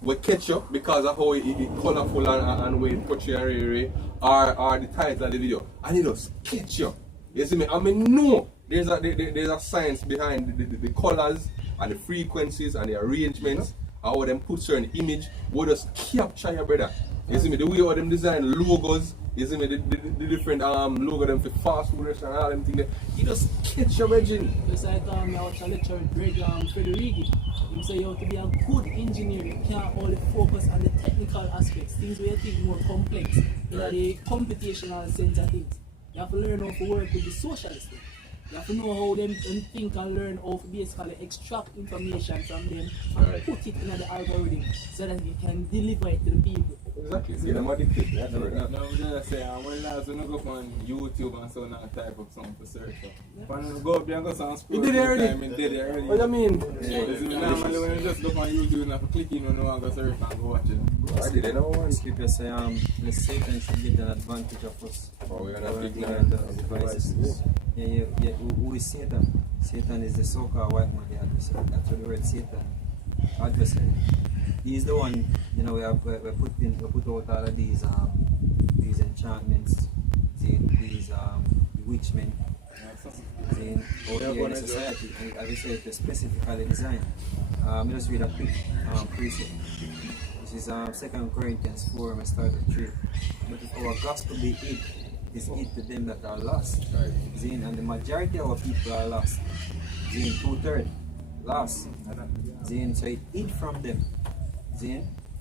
will catch you because of how it's colorful and way it portray or the title of the video. And it just catch you. You see me? I mean, no. There's a science behind the colors and the frequencies and the arrangements how them put certain image, we just capture your brother. You see me, the way how them design logos, you see me, the different logo them for fast food restaurant and all them things there. You just catch your virgin. Just like I watch a lecture with Greg Federighi. He say you have to be a good engineer. You can't only focus on the technical aspects, things where you think more complex, the computational sense of things. You have to learn how to work with the socialist thing. You have to know how them think and learn how to basically extract information from them and put it in the algorithm so that you can deliver it to the people. Exactly. See them addicted. That's right. No, I'm just saying, when last when I go on YouTube and so now type up something to search for. When I go up there and go some scroll. You did it already? Did it already. What do you mean? Normally when you just go on YouTube and have to click in when you want to go search and go watch it. I did it. The scripture say, the Satan should get an advantage of us. Oh, we are not Our ignorant devices. Who is Satan? Satan is the so-called white man, the adversary. That's what the word Satan, adversary. He's the one, we put out all of these enchantments, these bewitchment, out here in society, and as I said, they're specifically designed. Let me just read a quick precept. This is 2 Corinthians 4, I start at 3. But if our gospel be hid, it is hid to them that are lost. Right. And the majority of our people are lost. 2/3 lost. So it hid from them.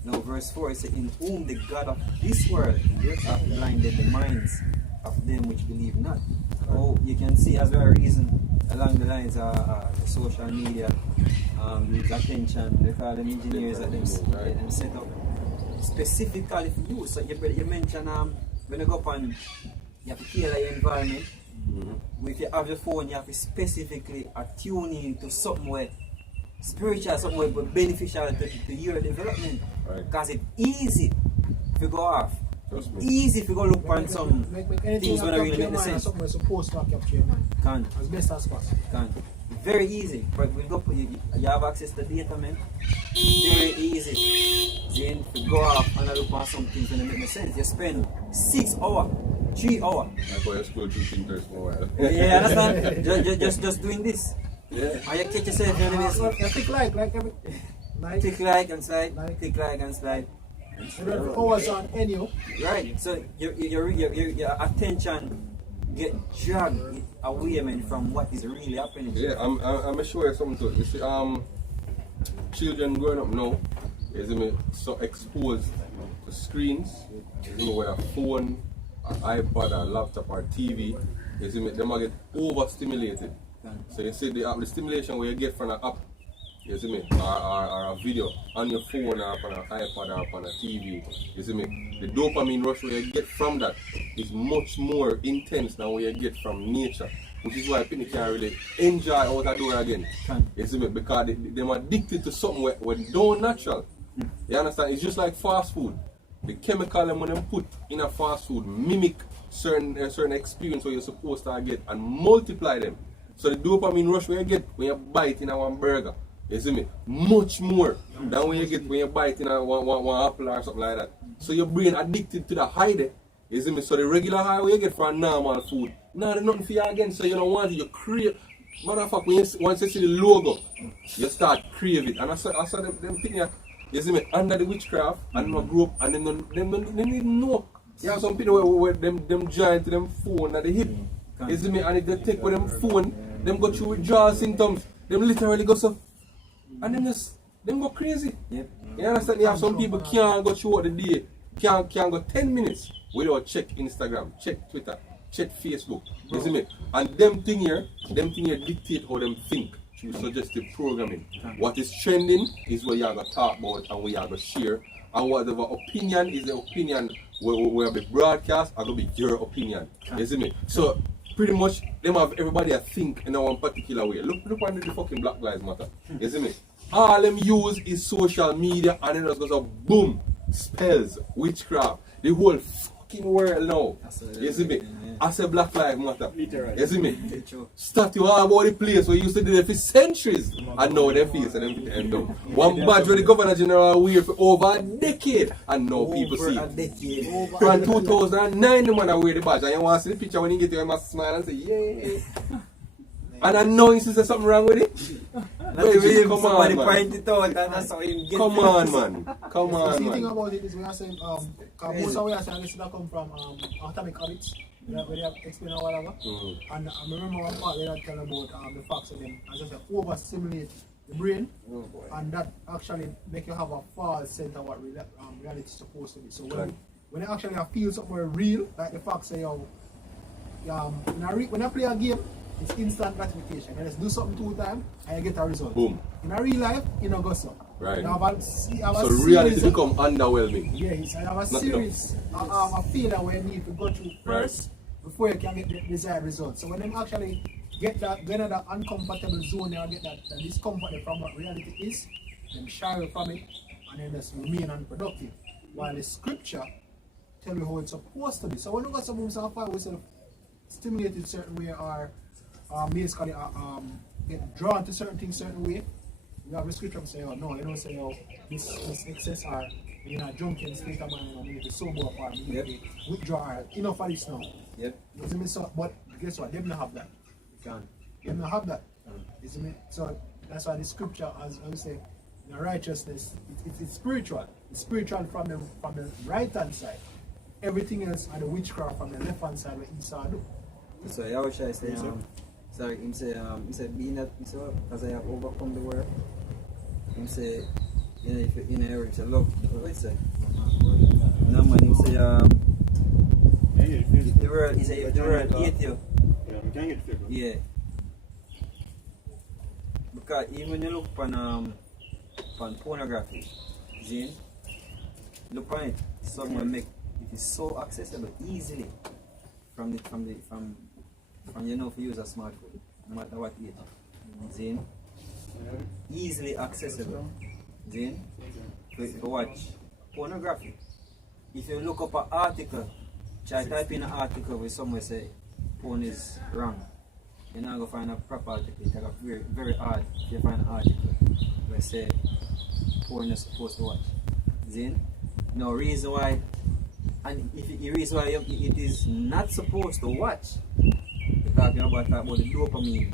Now verse 4 it says, in whom the God of this world hath blinded the minds of them which believe not. Oh, you can see as well a reason along the lines of the social media, the attention, they call them engineers that them set up specifically for you. So you mentioned when you go up and you have to tailor your environment. If you have your phone, you have to specifically attune in to something where spiritual, something where beneficial to your development. Because it's easy to go off. Easy to go look on some things when I really make sense. Something supposed to capture your mind. Can. As best as possible. Can. Very easy. But we go, you have access to data, man. Very easy. Then you go off and look on some things when it make sense. You spend 6 hours, 3 hours. I call you scroll through Pinterest for a while. Yeah, understand? just doing this. Yeah. And you catch yourself in this. You click like every night. Click like and slide. Click like and slide. Hours on any. Right. So your attention get dragged away, man, from what is really happening. Yeah, I'm sure you something to it. You see, children growing up now, is so exposed to screens, whether a phone, an iPad, a laptop, or TV, they might get overstimulated. So you see the stimulation where you get from an app, you see me, or a video on your phone or on an iPad or on a TV, you see me, the dopamine rush where you get from that is much more intense than what you get from nature, which is why people can't really enjoy out the door again, you see me, because they're addicted to something where don't natural, you understand, it's just like fast food, the chemical when they put in a fast food mimic certain experience where you're supposed to get and multiply them. So the dopamine rush where you get when you bite in a one burger, you see me, much more than when you get when you bite in a one apple or something like that. So your brain addicted to the high there, you see me. So the regular high where you get from normal food, now there's nothing for you again. So you don't want it, you crave. Matter of fact, once you see the logo, you start crave it. And I saw them thing here, you see me, under the witchcraft, and them grow up, and them don't even know. You have some people where them giant to them phone at the hip. You see me, and if they take with them phone, them go through withdrawal symptoms, them literally go so, and them go crazy. Yep. You understand? You have some people can't go throughout the day, can't go 10 minutes without check Instagram, check Twitter, check Facebook. You see me? And them thing here dictate how them think through suggestive programming. What is trending is what you are going to talk about and what you are going to share. And whatever opinion is the opinion will be broadcast, and will be your opinion. You see me? So pretty much them have everybody think in a one particular way. Look on the fucking Black Lives Matter. You see me? All them use is social media, and then it goes up boom, spells, witchcraft, the whole fucking world now. You see me? I say Black Lives Matter. You see me? Statue all about the place where you used to do it for centuries, and now they face and them end up. One badge where the Governor General wear for over a decade, and now people see it. From 2009 the man wear the badge, and you want to see the picture when you get there, you must smile and say, yay. And I know you see something wrong with it. Virgin, come somebody on, man. point it out and that's how him get Come on, man. Come The on, thing man. about it is we are saying, most of we are saying this that come from atomic habits, where they have explained a while ago. And I remember one part where they tell about the facts of them, as I said, overstimulate the brain, and that actually make you have a false sense of what reality is supposed to be. So when I actually feel something real, like the facts say, when I play a game, it's instant gratification. I just do something 2 times and I get a result. Boom. In a real life, you know, go so. Right. So reality become underwhelming. Yes, I have a series of feeling where you need to go through first before you can get the desired result. So when them actually get that, go into that uncomfortable zone and get that discomfort from what reality is, then shy away from it and then just remain unproductive. While the scripture tell you how it's supposed to be. So when you got some moves and we sort of stimulated certain way or basically get drawn to certain things certain way, you have the scripture say, oh no, you don't say, oh, this excess or you're not drunken state of mind or maybe sober up or maybe withdraw or enough of this now. Yep. Isn't it? So, but guess what? They don't have that. They don't have that. Isn't it? So that's why the scripture, as I would say, the righteousness, it's spiritual. It's spiritual from the right hand side. Everything else are the witchcraft from the left hand side where Esau do. So I was say sorry, he said being that because I have overcome the world. He say, you know, if you're in a say love, what he say? No man, he say if the world, he say if the world hate you. Yeah. Because even when you look on pornography, Zane, look on it, someone make it is so accessible easily from you know if you use a smartphone, no matter what age. Zane, easily accessible. Zane, to watch pornography. If you look up an article, try type in an article where someone say porn is wrong. You're not going to find a proper article. It's very, very hard if you find an article where say porn is supposed to watch. Zane, no reason why, and if the reason why it is not supposed to watch, we're talking about the dopamine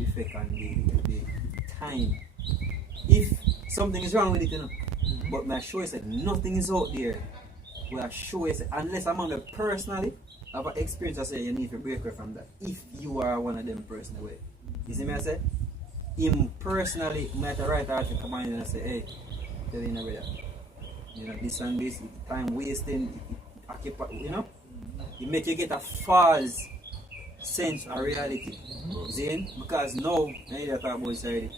effect and the time. If something is wrong with it, you know, but my show is that nothing is out there. We are sure is unless I'm on the personally have an experience, I say you need to break away from that. If you are one of them personally, you see me I say? Him personally might write article come on and say, hey, tell you know, you know, this and this, time wasting, occupy, you know? It make you get a false sense of reality. See? Because now, I need to talk about this already.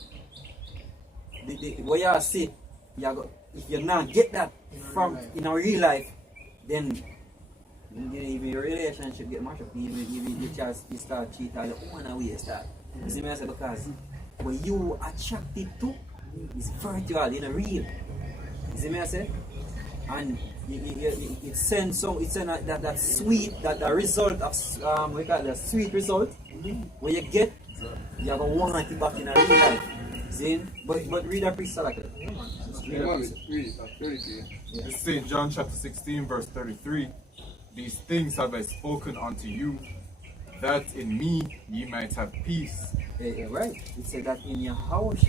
What you see, if you not get that from in our real life, then even your relationship get mashed up, even you start cheating all the one way you start. You see me I say because when you attracted to is virtual, you know, real. You see me I say? And it sends so it's that sweet that the result of we call it a sweet result when you get you have a want it back in a real life. See? But read that piece like it. It's St. John chapter 16 verse 33. These things have I spoken unto you, that in me ye might have peace. Right. It said that in your house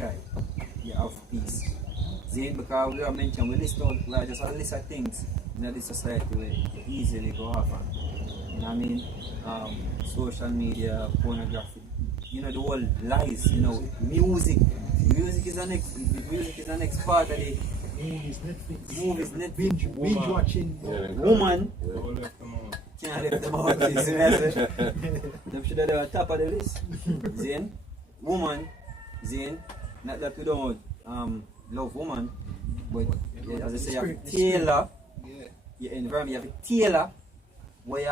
you have peace. See, because we are mentioned, we are just a list of things in this society where you easily go off on. You know what I mean? Social media, pornography, you know, the whole lies, you know, music. Music is the next part of the movies, Netflix. Binge watching. Woman. Can't left them out. Them should have been on top of the list. Zane, woman, Zane, not that we don't love woman, but as I say, you have to tailor your environment, you have to tailor where you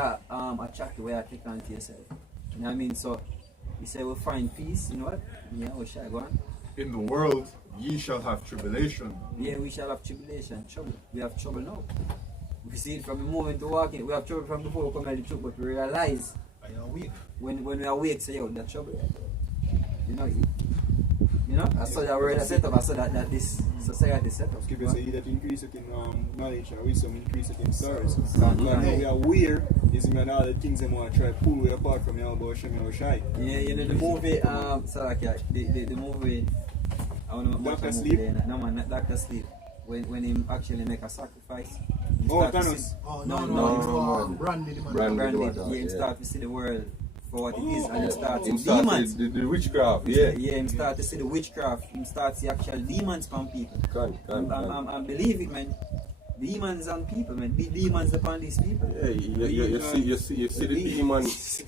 attract, where you take on to yourself. You know what I mean? So, you say we'll find peace, you know what? Yeah, we shall go on. In the world ye shall have tribulation. Yeah, we shall have tribulation, trouble. We have trouble now. We see it from the moment we walk in. We have trouble from before we come out the truth, but we realize when we awake, say, yo, that trouble. You know, I saw that word set up, I saw that this society set up. Scripture say that increase in knowledge and wisdom increase in sorrows. Because now we are aware, is man all the things they want to try to pull way apart from your about Shem or Shai. Yeah, you know the movie, the movie Dr. Sleep. No man, not Dr. Sleep. When him actually make a sacrifice. Oh, Thanos. No, Brandy. Him start to see the world for what it is, and him start to Him see start demons. the witchcraft, yeah. Him start to see the witchcraft. Him start to see actual demons from people. And believe it, man. Demons on people, man. Demons upon these people. Yeah, you see the demon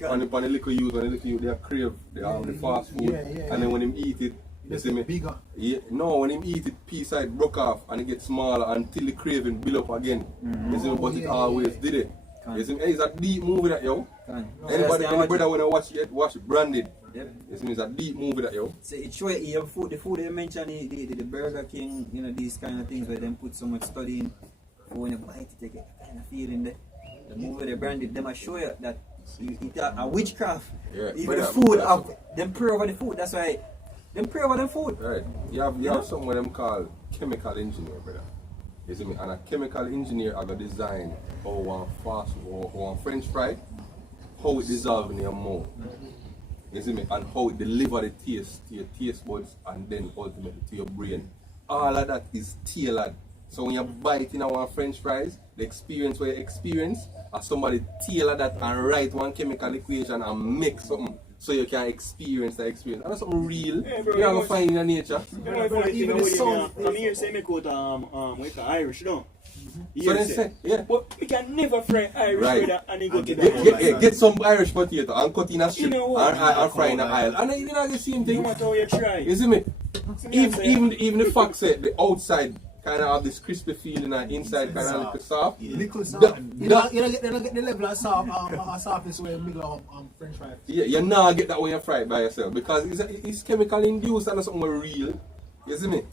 on the little youth, they crave the fast food, and then when him eat it, you see me? Bigger. Yeah, no, when him eat it, piece side broke off and it gets smaller until the craving build up again. You see me? But it always did it. You see me? Hey, it's a deep movie that, yo. Any brother when I watch it branded. Yep. You see me? It's a deep movie that, yo. So it show you food, the food they mention, the Burger King, you know, these kind of things where they put so much study in. When you bite it, you get kind of feeling there. The movie they branded, them show you that it's a witchcraft. Yeah, even the food, them pray over the food. That's why them pray over the food. Right. You have something what them call chemical engineer, brother. You see me? And a chemical engineer have a design how one fast or one French fry, how it dissolve in your mouth. You see me? And how it deliver the taste to your taste buds and then ultimately to your brain. All of that is tailored. So when you bite in one French fries, the experience where you experience, or somebody tailor that and write one chemical equation and make something so you can experience that experience. And that's something real. Yeah, bro, you're not gonna find in nature. Even the song, I'm here say me quote like Irish, no? So they say, yeah. But we can never fry Irish brother and he go to get some Irish potato and cut in a strip and fry in the aisle. And then you know the same thing. No matter how you try. You see me? Even the fact said the outside kind of have this crispy feeling and inside kind of little soft. Little soft. You don't get the level of softness where you middle of French fries. Yeah, you not get that when you fry it by yourself because it's chemical induced and something real. You see me?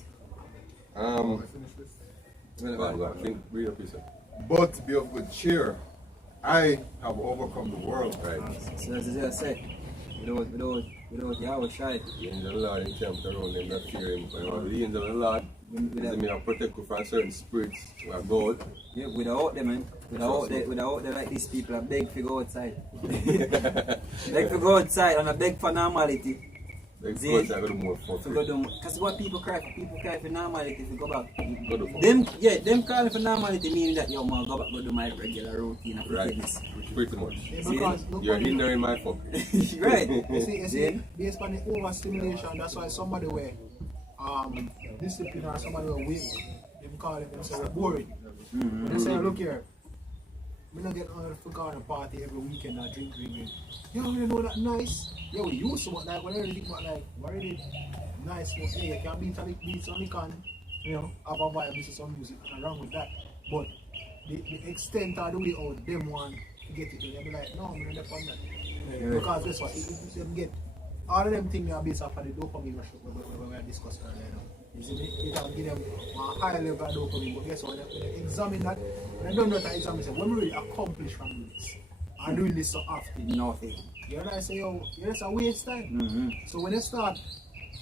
Read up yourself. But be of good cheer. I have overcome the world. Right. So as I said, without Yahweh Shai. The angel of the Lord encamped around them that fear him. But the angel of the Lord is protect you from certain spirits who are God. Yeah, without them, man. Without them, like these people, I beg to go outside. Beg to go outside and I beg for normality. Because what people cry for normality if you go back. Them calling for normality meaning that yo man go back go do my regular routine of forgiveness. Pretty much. You're hindering my fuck. Right. You see, based on the overstimulation, that's why somebody were discipline or somebody were weak, they call it themselves boring. They say, look here, we don't get on a party every weekend or drink. Yo, you know that nice? Yo, we used to what like whatever you think about like what really nice stuff. Yeah, you can beat on the beats on the can, you know, have a vibe, listen to some music, nothing wrong with that. But the extent of the way out them want to get it, they'll be like, no, I'm not on that. Because that's what them get all of them things are based off of the dopamine rush we discussed earlier. You see, it will give them a higher level of dopamine, but guess what? When they examine that, when they don't know that examine, say, when we really accomplish from this, and doing this so often, nothing. You know, I say, yo, you're just a waste time. So when they start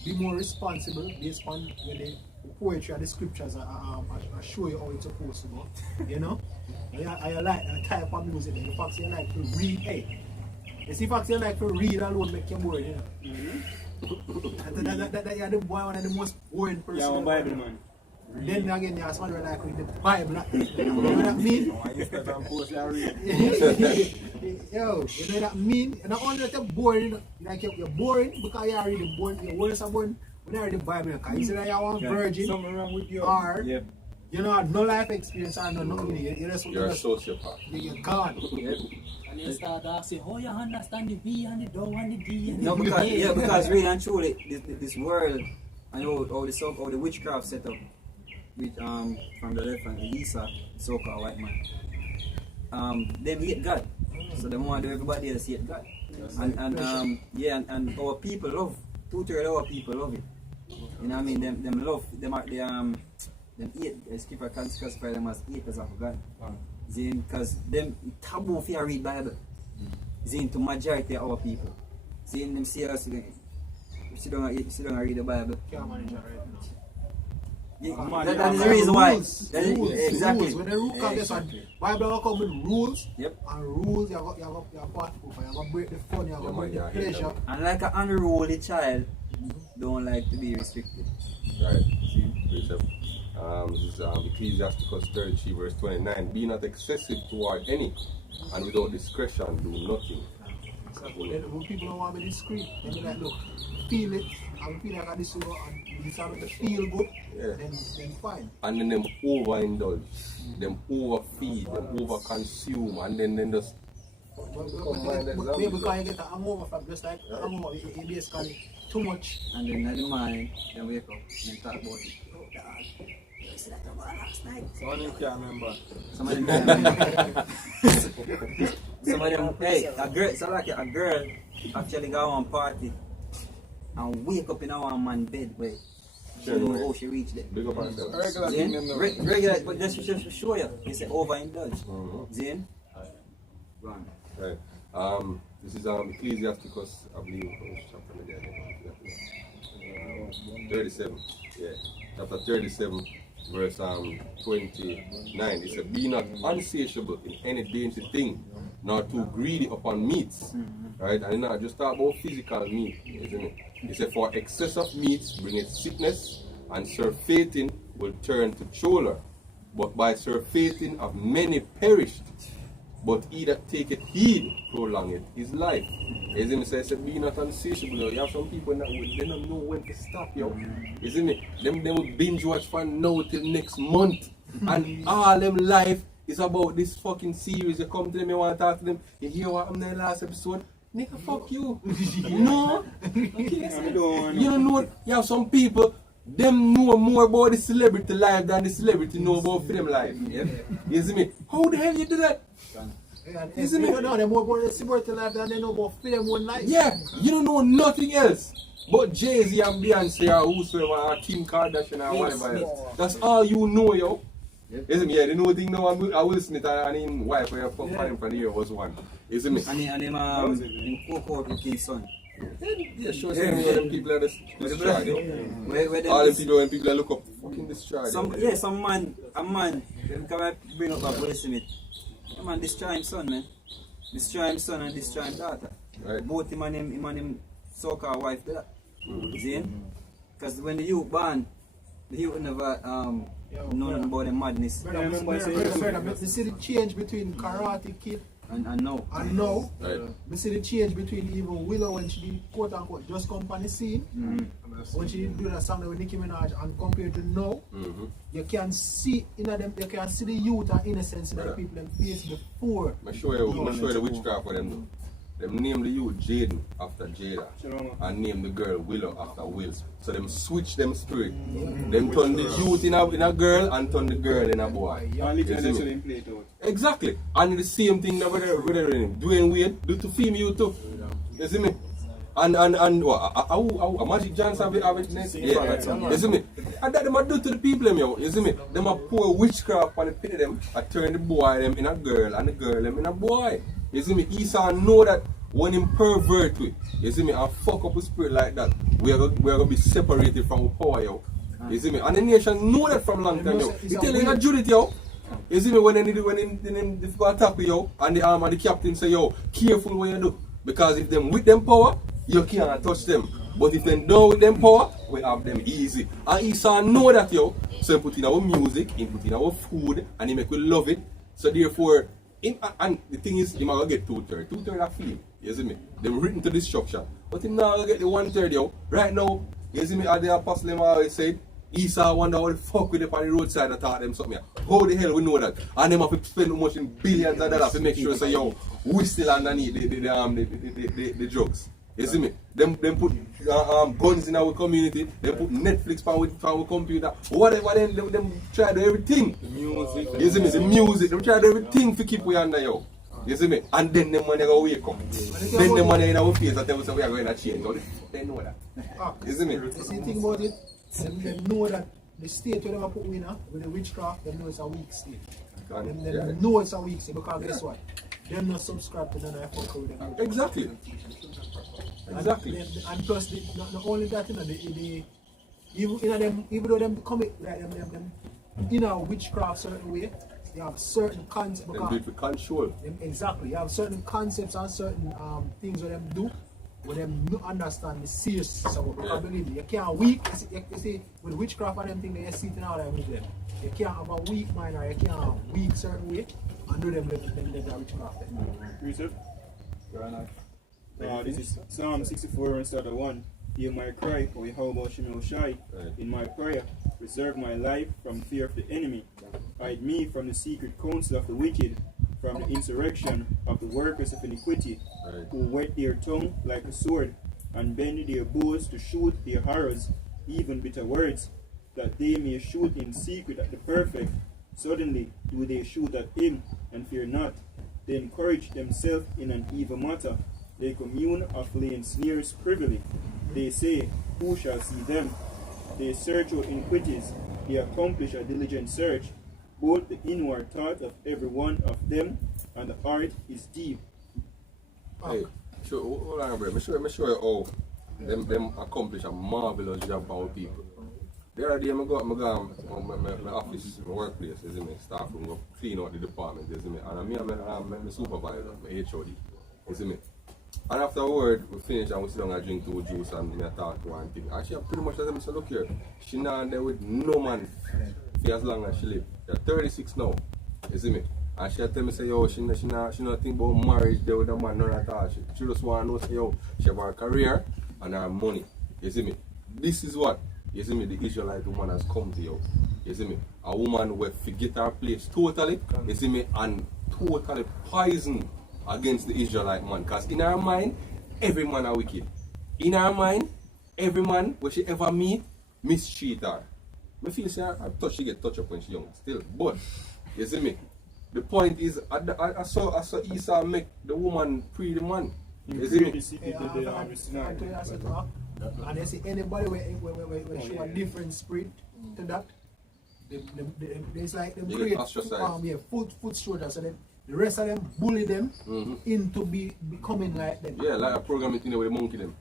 be more responsible based on when the poetry and the scriptures are show you how it's supposed to go, you know? I like that type of music, and the fact you like to read, hey. You see, fact you like to read alone make you bored, you know? That you're the boy, one of the most boring person. Yeah, I'm a Bible man. Then again, you're somebody who like read the Bible. You know what I mean? Yo, you know what I mean? And not only that you're boring, like you're boring because you're reading boring, your words are boring. When you read the Bible, because you say that you're one virgin, something wrong with you. Or you know, no life experience or nothing. You're a sociopath. You're God. And you start asking, how you understand the B and the dough and the D and the No, because really and truly, this world, I know all the witchcraft set up with from the left and Lisa, so-called white man. Them hate God, so they want everybody else hate God. And our people love, 2/3 of our people love it. You know what I mean? Them love them hate. Skipper can classify them as haters of God. Because them taboo if you read Bible. To majority of our people. Them see us, sit down and read the Bible. Can't manage right now. That is the reason why. Exactly. Rules. When the rule comes, Bible will come with rules. Yep. And rules, you have to part over. You have to break the fun, you have to break the pleasure. And like an unruly child, don't like to be restricted. Right. Precept. This is Ecclesiasticus 33 verse 29. Be not excessive toward any, and without discretion do nothing. When people don't want to be discreet, they be like, look, feel it, and feel like this and this to feel good, then fine. And then them overindulge, them overfeed, them overconsume, and then just Because you get a hangover from just like a hangover, you basically too much. And then in the morning, then wake up and talk about it. Oh, God. You see that about last night? Some of them can't remember. Some of them can't remember. Some of them, hey, a girl actually go on party and wake up in a one man bed where she don't know how she reached there. big up on them. Regular, but just to show you, it's overindulge. Zane? Run. Right. This is Ecclesiasticus, I believe, which chapter again? 37. Yeah. Chapter 37, verse 29. It says, be not unsatiable in any dainty thing, nor too greedy upon meats. Right? And now just talk about physical meat, isn't it? It says, for excess of meats bringeth sickness, and surfeiting will turn to choler. But by surfeiting of many perished. But he that taketh heed prolongeth his life. Isn't it? Say, be not unsatiable. You have some people that they don't know when to stop, yo. Isn't it? Them will binge watch from now till next month. And all them life is about this fucking series. You come to them, you want to talk to them. You hear what happened in the last episode? Nigga, fuck you. No. Okay, you don't know. You have some people, them know more about the celebrity life than the celebrity know about film life. You see me? How the hell you do that? Isn't it? No, they more about the celebrity life than they know about film one life. Yeah, you don't know nothing else. But Jay-Z and Beyonce or whosoever or Kim Kardashian or whatever else. That's all you know, yo. Isn't it? Yeah, the new thing now, I Will Smith and his wife where fuck him for the year was one. Isn't it? And him co-court with his son. Yeah, sure. Some of them people are destroyed. All them people, when people look up, fucking destroyed. A man, them come and bring up a Will Smith. A man destroy his son, man. Destroy his son and destroy his daughter. Right. Both him and him so-called wife do that. See? Because when the youth born, the youth never know nothing about the madness. You see the change between Karate Kid and now. And now, right. We see the change between even Willow when she did quote unquote just come on the scene. When she do that song with Nicki Minaj and compared to now, you can see them, you can see the youth and innocence in the people in face before. I'm show you the witchcraft for them though. Them name the youth Jaden after Jada and name the girl Willow after Will. So them switch them spirit. Them turn the youth in a girl and turn the girl in a boy. Exactly. And the same thing that with Dwayne Wade do to female too. You see me? And Magic Johnson have it next. Yeah. You see me? And that them a do to the people yo. You see me? Them a pour witchcraft on the pit of them. I turn the boy them in a girl and the girl them in a boy. You see me? Esau know that when him pervert with, you see me, and fuck up with spirit like that, we are gonna be separated from our power, yo. You see me? And the nation know that from long time, yo. You tell them Judith, yo. You see me, when they go attack you, yo, and the arm and the captain say, yo, careful what you do. Because if them with them power, you can't touch them. But if them down with them power, we have them easy. And Esau know that, yo. So he put in our music, he put in our food, and he make we love it. So therefore, and the thing is, he might get 2/3. 2/3 are film. You see me? Them written to destruction. But him now get the 1/3, yo. Right now, you see me, as the apostle them always said, Esau wonder how the fuck with them on the roadside and taught them something. How the hell we know that? And them have to spend how much in billions of dollars to make sure so yo, we still underneath the drugs. You see me? Them put guns in our community, they put Netflix for our computer, whatever them try to do everything. Music. You see me? The music, them try to do everything to keep we under yo. You see me? And then them money go wake up. Then the money in our face that tell us we are going to change. How the fuck they know that? You see me? You see the thing about it? They know that the state where they put in with the witchcraft, they know it's a weak state. They know it's a weak state because guess what? They're not subscribed to them and fuck with them. Exactly. And plus, not only that, even though them commit like them in a witchcraft certain way, you have certain concepts. Them do it for control. Exactly. You have certain concepts and certain things that them do But them not understand the seriousness of what I believe. You can't weak, you see, with witchcraft and them things, they sit in all them with them. You can't have a weak mind or you can't weak certain way and do them witchcraft. Reset. This is Psalm 64 and start at 1. Hear my cry, O Yahweh Shai, in my prayer. Preserve my life from fear of the enemy. Hide me from the secret counsel of the wicked, from the insurrection of the workers of iniquity, who whet their tongue like a sword, and bend their bows to shoot their arrows, even bitter words, that they may shoot in secret at the perfect. Suddenly do they shoot at him, and fear not. They encourage themselves in an evil matter. They commune of laying snares privily. They say, who shall see them? They search out iniquities. They accomplish a diligent search. Both the inward thought of every one of them and the heart is deep. Hey, hold on, bro. I'm sure you how them accomplish a marvelous job by our people. The other day, I go to my office, my workplace, isn't it? Staff room, go clean out the department, isn't it? And I'm a supervisor, my HOD, isn't it? And afterward, we finish and we sit down and drink two juice and I talk to one thing. And she pretty much let me say, look here, she not there with no man for as long as she live. She's 36 now, you see me? And she tell me say, yo, she not think about marriage there with a man, none at all. She just want to know, say, yo, she have her career and her money, you see me? This is what, you see me, the Israelite woman has come to you, you see me? A woman will forget her place totally, you see me, and totally poison against the Israelite man. Because in her mind, every man are wicked. In her mind, every man where she ever meet, mistreat her. I feel say she get touched up when she young still. But, you see me? The point is, I saw Esau make the woman pre the man. You see me? And you see anybody where show a different spirit to that, it's like them create foot soldiers, so the rest of them bully them into becoming like them. Yeah, like a program with the monkey them.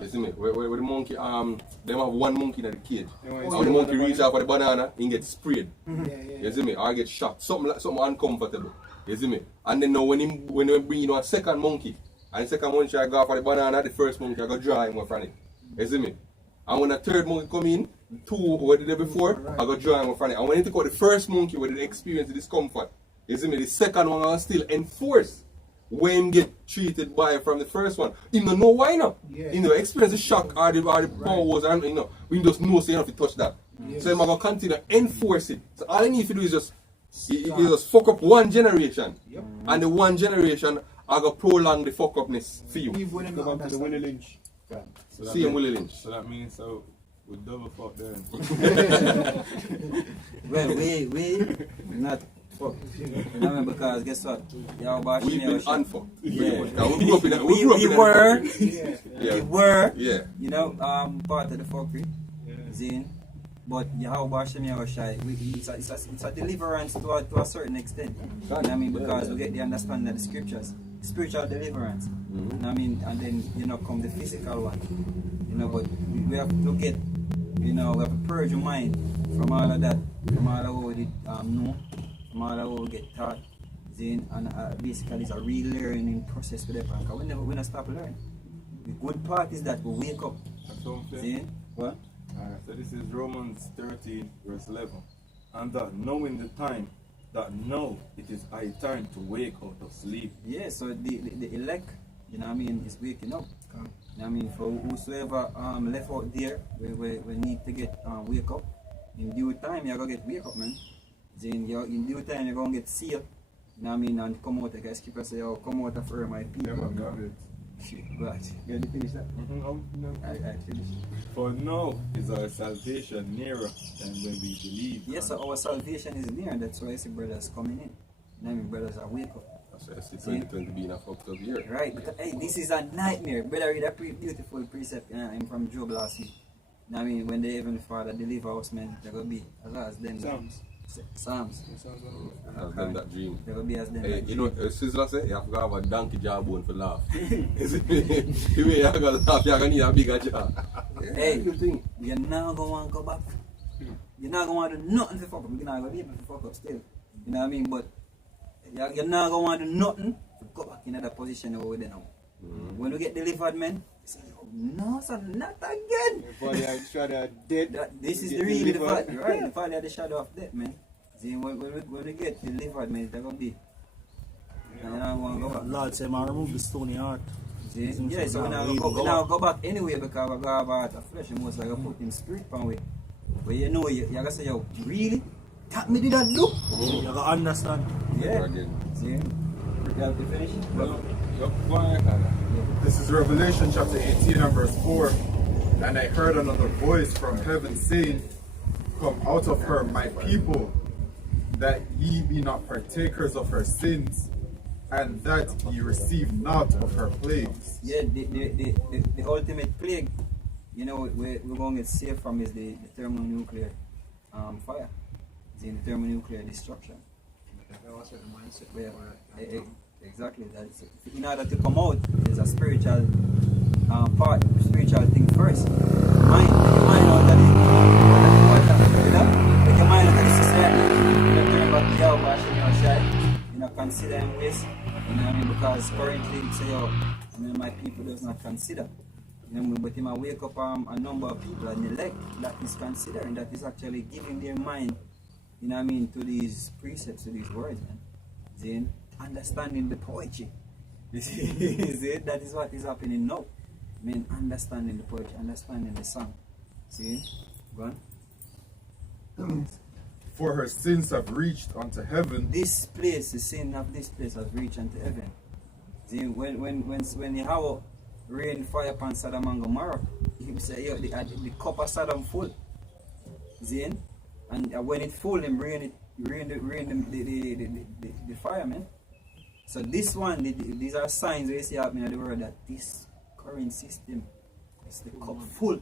You see me? Where the monkey, them have one monkey in the cage. And the monkey reach out for the banana and get sprayed. You see me? Or get shot. Something uncomfortable. You see me? And then now when they bring a second monkey, and the second monkey I go for the banana, the first monkey I go dry him from it. You see me? And when the third monkey come in, two what did they before, I go dry him from it. And when you take out the first monkey where they experience the discomfort, you see me? The second one are still enforced. When get treated by from the first one, you don't know why not. You know, experience the shock or the powers, and you know, we just know so you have to touch that. So I'm gonna continue to enforce it. So all I need to do is just fuck up one generation, and the one generation I gonna prolong the fuck upness for you. Go back to the Willie Lynch. See him Willie Lynch. So that means we double fuck there. Well, we not. Because guess what? We've been unfucked. Yeah. We were, you know, part of the fuckery. Zine. But Yahweh Shai, it's a deliverance to a certain extent. You know what I mean? Because we get the understanding of the scriptures. Spiritual deliverance. You know what I mean? And then, you know, come the physical one. You know, but we have to get, you know, we have to purge your mind from all of that, from all of what we did know. Mother will get taught, and basically it's a relearning process for them. Because we never stop learning. The good part is that we wake up. What? So this is Romans 13 verse 11. And that knowing the time, that now it is high time to wake out of sleep. Yeah, so the elect, you know what I mean, is waking up. You know what I mean, for whosoever left out there, we need to get wake up. In due time, you're going to get wake up, man. In due time you're going to get sealed, you know what I mean, and come out, like skipper say, oh, come out of her, my people. Right. You ready to finish that? I finished. For now is our salvation nearer than when we believe. Yes, so our salvation is near, that's why I see brothers coming in. You know what I mean, brothers are wake up. That's why I see 2020 being a fucked up year. Right, because hey, this is a nightmare. Brother read a beautiful precept from Job last week. You know what I mean, when the Heavenly Father deliver us, man, they're going to be as them. Psalms. I've done that dream. There will be as them. Hey, you know, Sizzler say you have to have a donkey jawbone for laugh. The way you're going to laugh, you're going to need a bigger jaw. Hey, you're not going to want to go back. You're not going to want to do nothing to fuck up. You're not going to be able to fuck up still. You know what I mean? But you're not going to want to do nothing to go back in that position over there now. When we get delivered, man, say, no, son, not again. This is really the fact, right? The fact that the shadow of death, man. See, when we get delivered, man, it's gonna be. Lord say, man, remove the stony heart. See? Yeah, so we now go back anyway because we go have a heart of flesh and most like I put in spirit pan way. But you know, you gotta say, yo, really? That me did that do? You gotta understand. Yeah. See? You have to finish? This is Revelation chapter 18 and verse 4. And I heard another voice from heaven saying, Come out of her, my people, that ye be not partakers of her sins, and that ye receive not of her plagues. Yeah, the ultimate plague, you know, we're going to get saved from is the thermonuclear fire. It's in thermonuclear destruction. Exactly. That's it. In order to come out, there's a spiritual part, spiritual thing first. Mind out of it. Your mind out of the society. You don't turn back to your washing your shy. You know, consider him waste. You know what I mean? Because currently, say, yo, I mean, my people does not consider. You know, but he might wake up a number of people and elect that is considering, that is actually giving their mind, you know what I mean, to these precepts, to these words, man. Then understanding the poetry. You see, that is what is happening now. I mean, understanding the poetry, understanding the song. See? Go on. For her sins have reached unto heaven. This place, the sin of this place has reached unto heaven. See, when Yahweh rain fire upon Sodom and Gomorrah, he say, yo, the cup of Sodom full. See? And when it full, him rain the fire, man. So this one, these are signs where you see happening in the world that this current system is the cup full.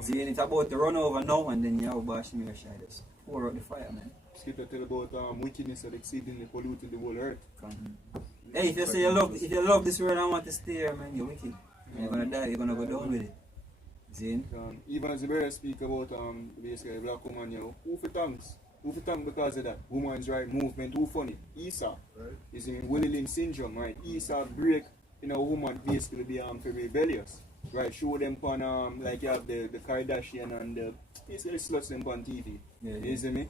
See, and it's about to run over now, and then you have bashing your shadows. Pour out the fire, man. Scripture tell about wickedness that exceedingly polluting the whole earth. Hey, if you say you love this world and want to stay here, man, you're wicked. You're gonna die, you're gonna go down with it. See? Even as the brother speak about basically black woman, you know, who for thanks? Who for thanks because of that? Woman's right movement, who funny? Esau. Right. Is in Willing syndrome, right? Esau break, you know, woman basically be for rebellious. Right, show them on like you have the Kardashian and the basically sluts them on TV. Yeah. You see me?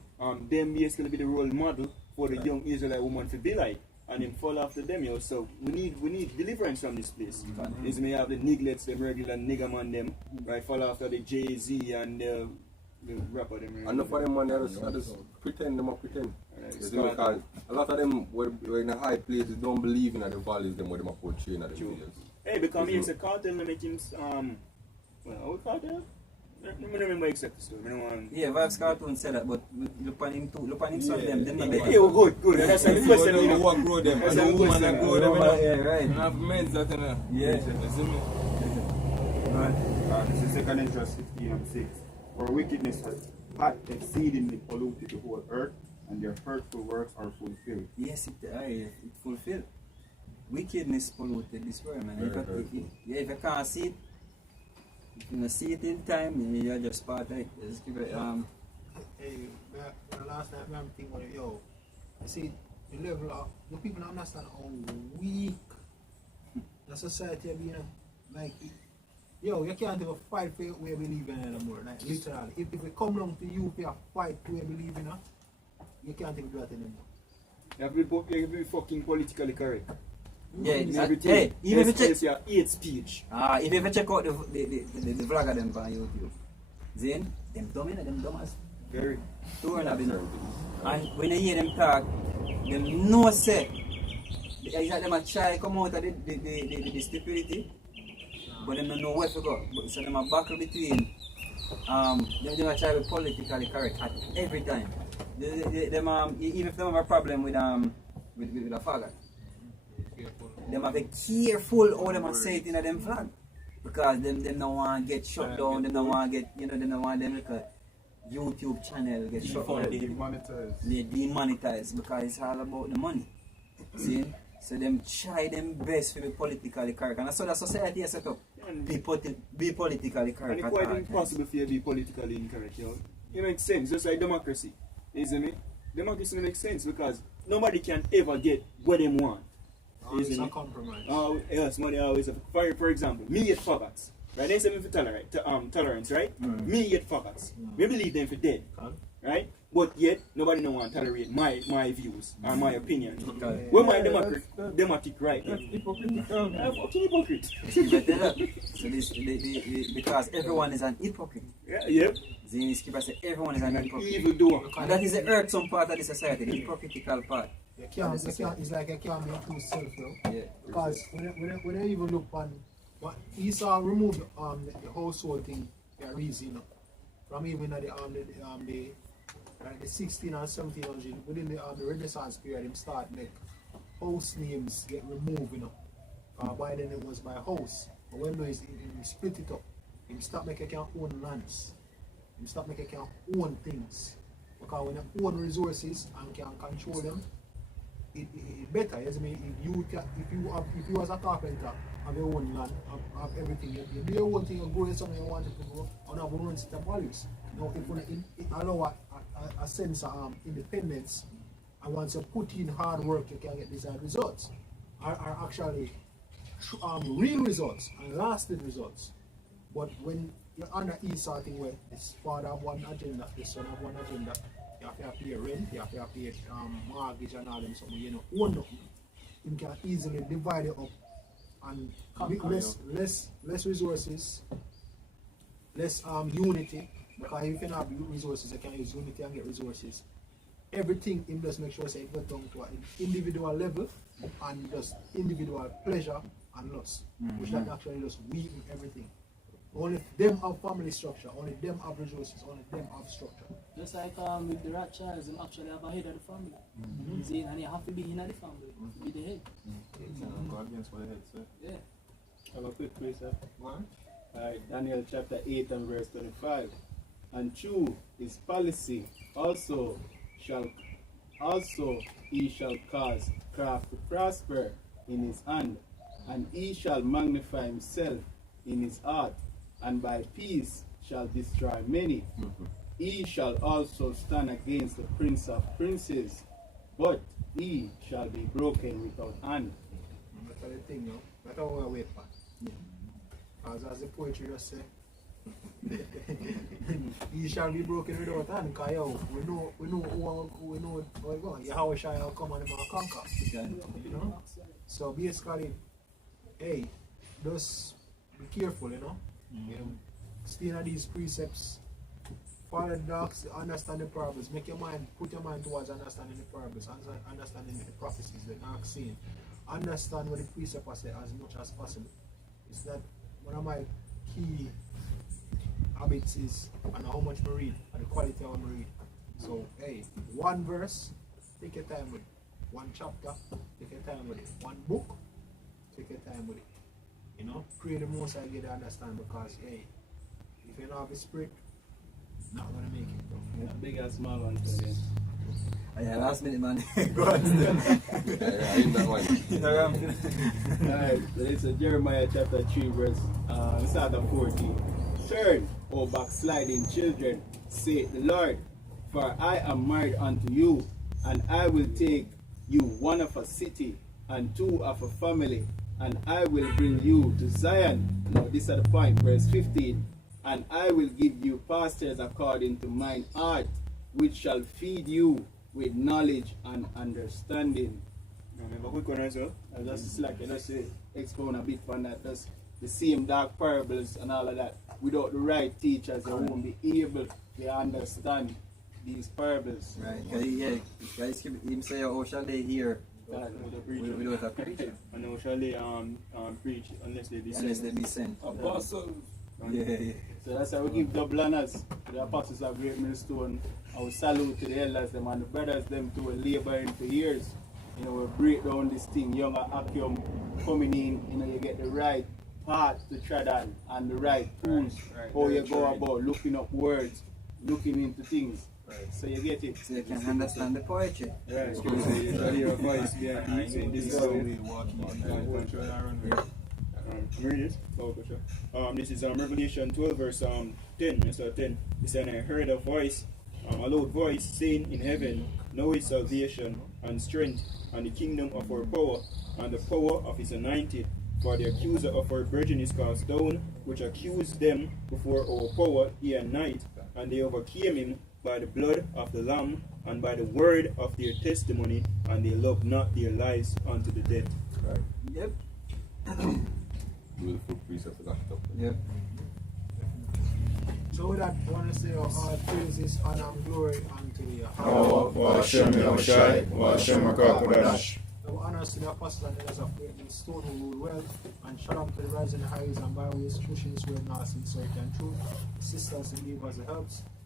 Them basically be the role model for the young Israelite woman to be like, and then fall after them, yo. So we need deliverance from this place. You see me? You have the nigglets, them regular nigga man them, right? Fall after the Jay-Z and the rapper them. And enough of them man, they just pretend them or pretend. Because a lot of them were in a high place, they don't believe in the values them what them are portraying at the videos. Hey, because it's a cartel that make him, well, what cartel? I don't remember exactly the story. Yeah, Vibes Cartoon said that, but look on him too. Look on him, son, them. Yeah, good. That's the first thing you walk grow them. And the woman that grow them. Yeah, right. And have men that, you know. Yeah. Right. This is 2 Corinthians 15:6. For wickedness hath exceedingly polluted the whole earth, and their hurtful works are fulfilled. Yes, it fulfilled. Wickedness polluted this world, man. If you can't see it, if you don't see it in time, you're just part of it. Just give it, Hey, last night I'm thinking, yo, I see the level of the people don't understand how weak the society is, you know. Like, yo, you can't even fight for what you believe in anymore. Like, literally. If we come down to you for a fight for what you believe in, you can't even do that anymore. You have to be fucking politically correct. Yeah, hey, even if you check hate speech. If you ever check out the vlog of them on YouTube, then them dumbass. Very. And when you hear them talk, them know say it's like them a try come out of the stupidity, but them don't know where to go. So them a battle between them a try to be politically correct at every time. Them even if they have a problem with a faggot. They have to be careful how they say it in them flag. Because them don't want to get shut down, they don't want to get, they don't want them like a YouTube channel get shut down. They demonetize because it's all about the money. See? So them try them best to be politically correct. And that's how the society is set up. Be politically correct. And it's quite impossible for you to be politically incorrect, you know. It makes sense, just like democracy. You see me? Democracy makes sense because nobody can ever get what they want. It's a compromise. Yes, money always. For example, me hate faggots. Right? They say me for tolerance, right? Me hate faggots. We believe them for dead. Right? But yet, nobody no want to tolerate my views or my opinion. Where my democratic right? Hypocritical. Fucking hypocrite. So because everyone is an hypocrite. Yep. The skipper said everyone is an hypocrite. Evil doer. And that is the irksome part of the society, the hypocritical part. It's like you can't make two self, Yeah. Because when I even look on what Esau removed the household thing, the reason, from even the 16 and 1700 within the Renaissance period, him start make house names get removed, by then it was by house. But when he split it up, him start making can own lands, him start making can own things. Because when you own resources and can control them, it better. Yes, I mean, if you as a carpenter have your own land, have everything, you do your own thing, you grow something you want it to grow, and have your own set of values. Now, if you allow a sense of independence, and once you put in hard work, you can get desired results. Are actually real results and lasting results. But when you're under Esau thing where this father have one agenda, the son have one agenda, you have to pay rent, you have to pay mortgage and all them something, own nothing. You can easily divide it up and with less resources, less unity. Because if you don't have resources, you can use unity and get resources. Everything in just make sure say it goes down to an individual level and just individual pleasure and loss. Which that actually just weaken everything. Only them have family structure, only them have resources, only them have structure. Just like with the Rothschilds, them actually have a head of the family. And you have to be in the family, be the head. Go against what the head said. Yeah. I have a quick question. Alright, Daniel chapter 8 and verse 25. And through his policy he shall cause craft to prosper in his hand, and he shall magnify himself in his heart, and by peace shall destroy many. He shall also stand against the prince of princes, but he shall be broken without hand. That's the thing, that's how we wait for. As the poetry just say, he shall be broken without hand, because we know where going. Yahweh shall come and conquer. So basically, hey, just be careful, stay in these precepts, follow the docs, understand the parables, put your mind towards understanding the parables, understanding the prophecies, the dark scene. Understand what the precept has said as much as possible. It's that one of my key habits is and how much I read and the quality of what I read. So hey, one verse, take your time with it. One chapter, take your time with it. One book, take your time with it. Pray the most I get to understand, because hey, if you don't have a spirit, not gonna make it, bro. Yeah, big and small one today. Yeah, last minute, man. Go on. Alright, so it's Jeremiah chapter 3 verse start at 14. Turn, O backsliding children, saith the Lord, for I am married unto you, and I will take you one of a city and two of a family, and I will bring you to Zion. Now this is the point, verse 15. And I will give you pastors according to mine heart, which shall feed you with knowledge and understanding. I just like I just expound a bit on that. That's the same dark parables and all of that. Without the right teachers, they won't be able to understand these parables. Right? Yeah, guys, him say, "Oh, shall they hear?" Without a preacher. And how shall they preach unless they be sent? Unless they be sent. Apostles. Yeah. So that's how we give double honors to the apostles of Great Millstone. Our salute to the elders them and the brothers them to laboring for years. We break down this thing, younger Achium coming in, you get the right path to tread on and the right tools, how you go about looking up words, looking into things. So you get it. So you can understand the poetry. Right. Your voice behind this is how we walk in. Read it. This is Revelation 12 verse 10. It said, I heard a voice, a loud voice saying in heaven, know his salvation and strength, and the kingdom of our power, and the power of his anointed. For the accuser of our virgin is cast down, which accused them before our power day and night, and they overcame him by the blood of the Lamb and by the word of their testimony, and they loved not their lives unto the death. Right. Yep. Beautiful precept for that topic. Yep. So with that, I want to say all praises, honor, and glory unto you. Honors to the apostles and elders of Great Stone who rule well, and shalom to the rising highways and byways, pushing this way north and south and truth. Sisters and believers, the helps.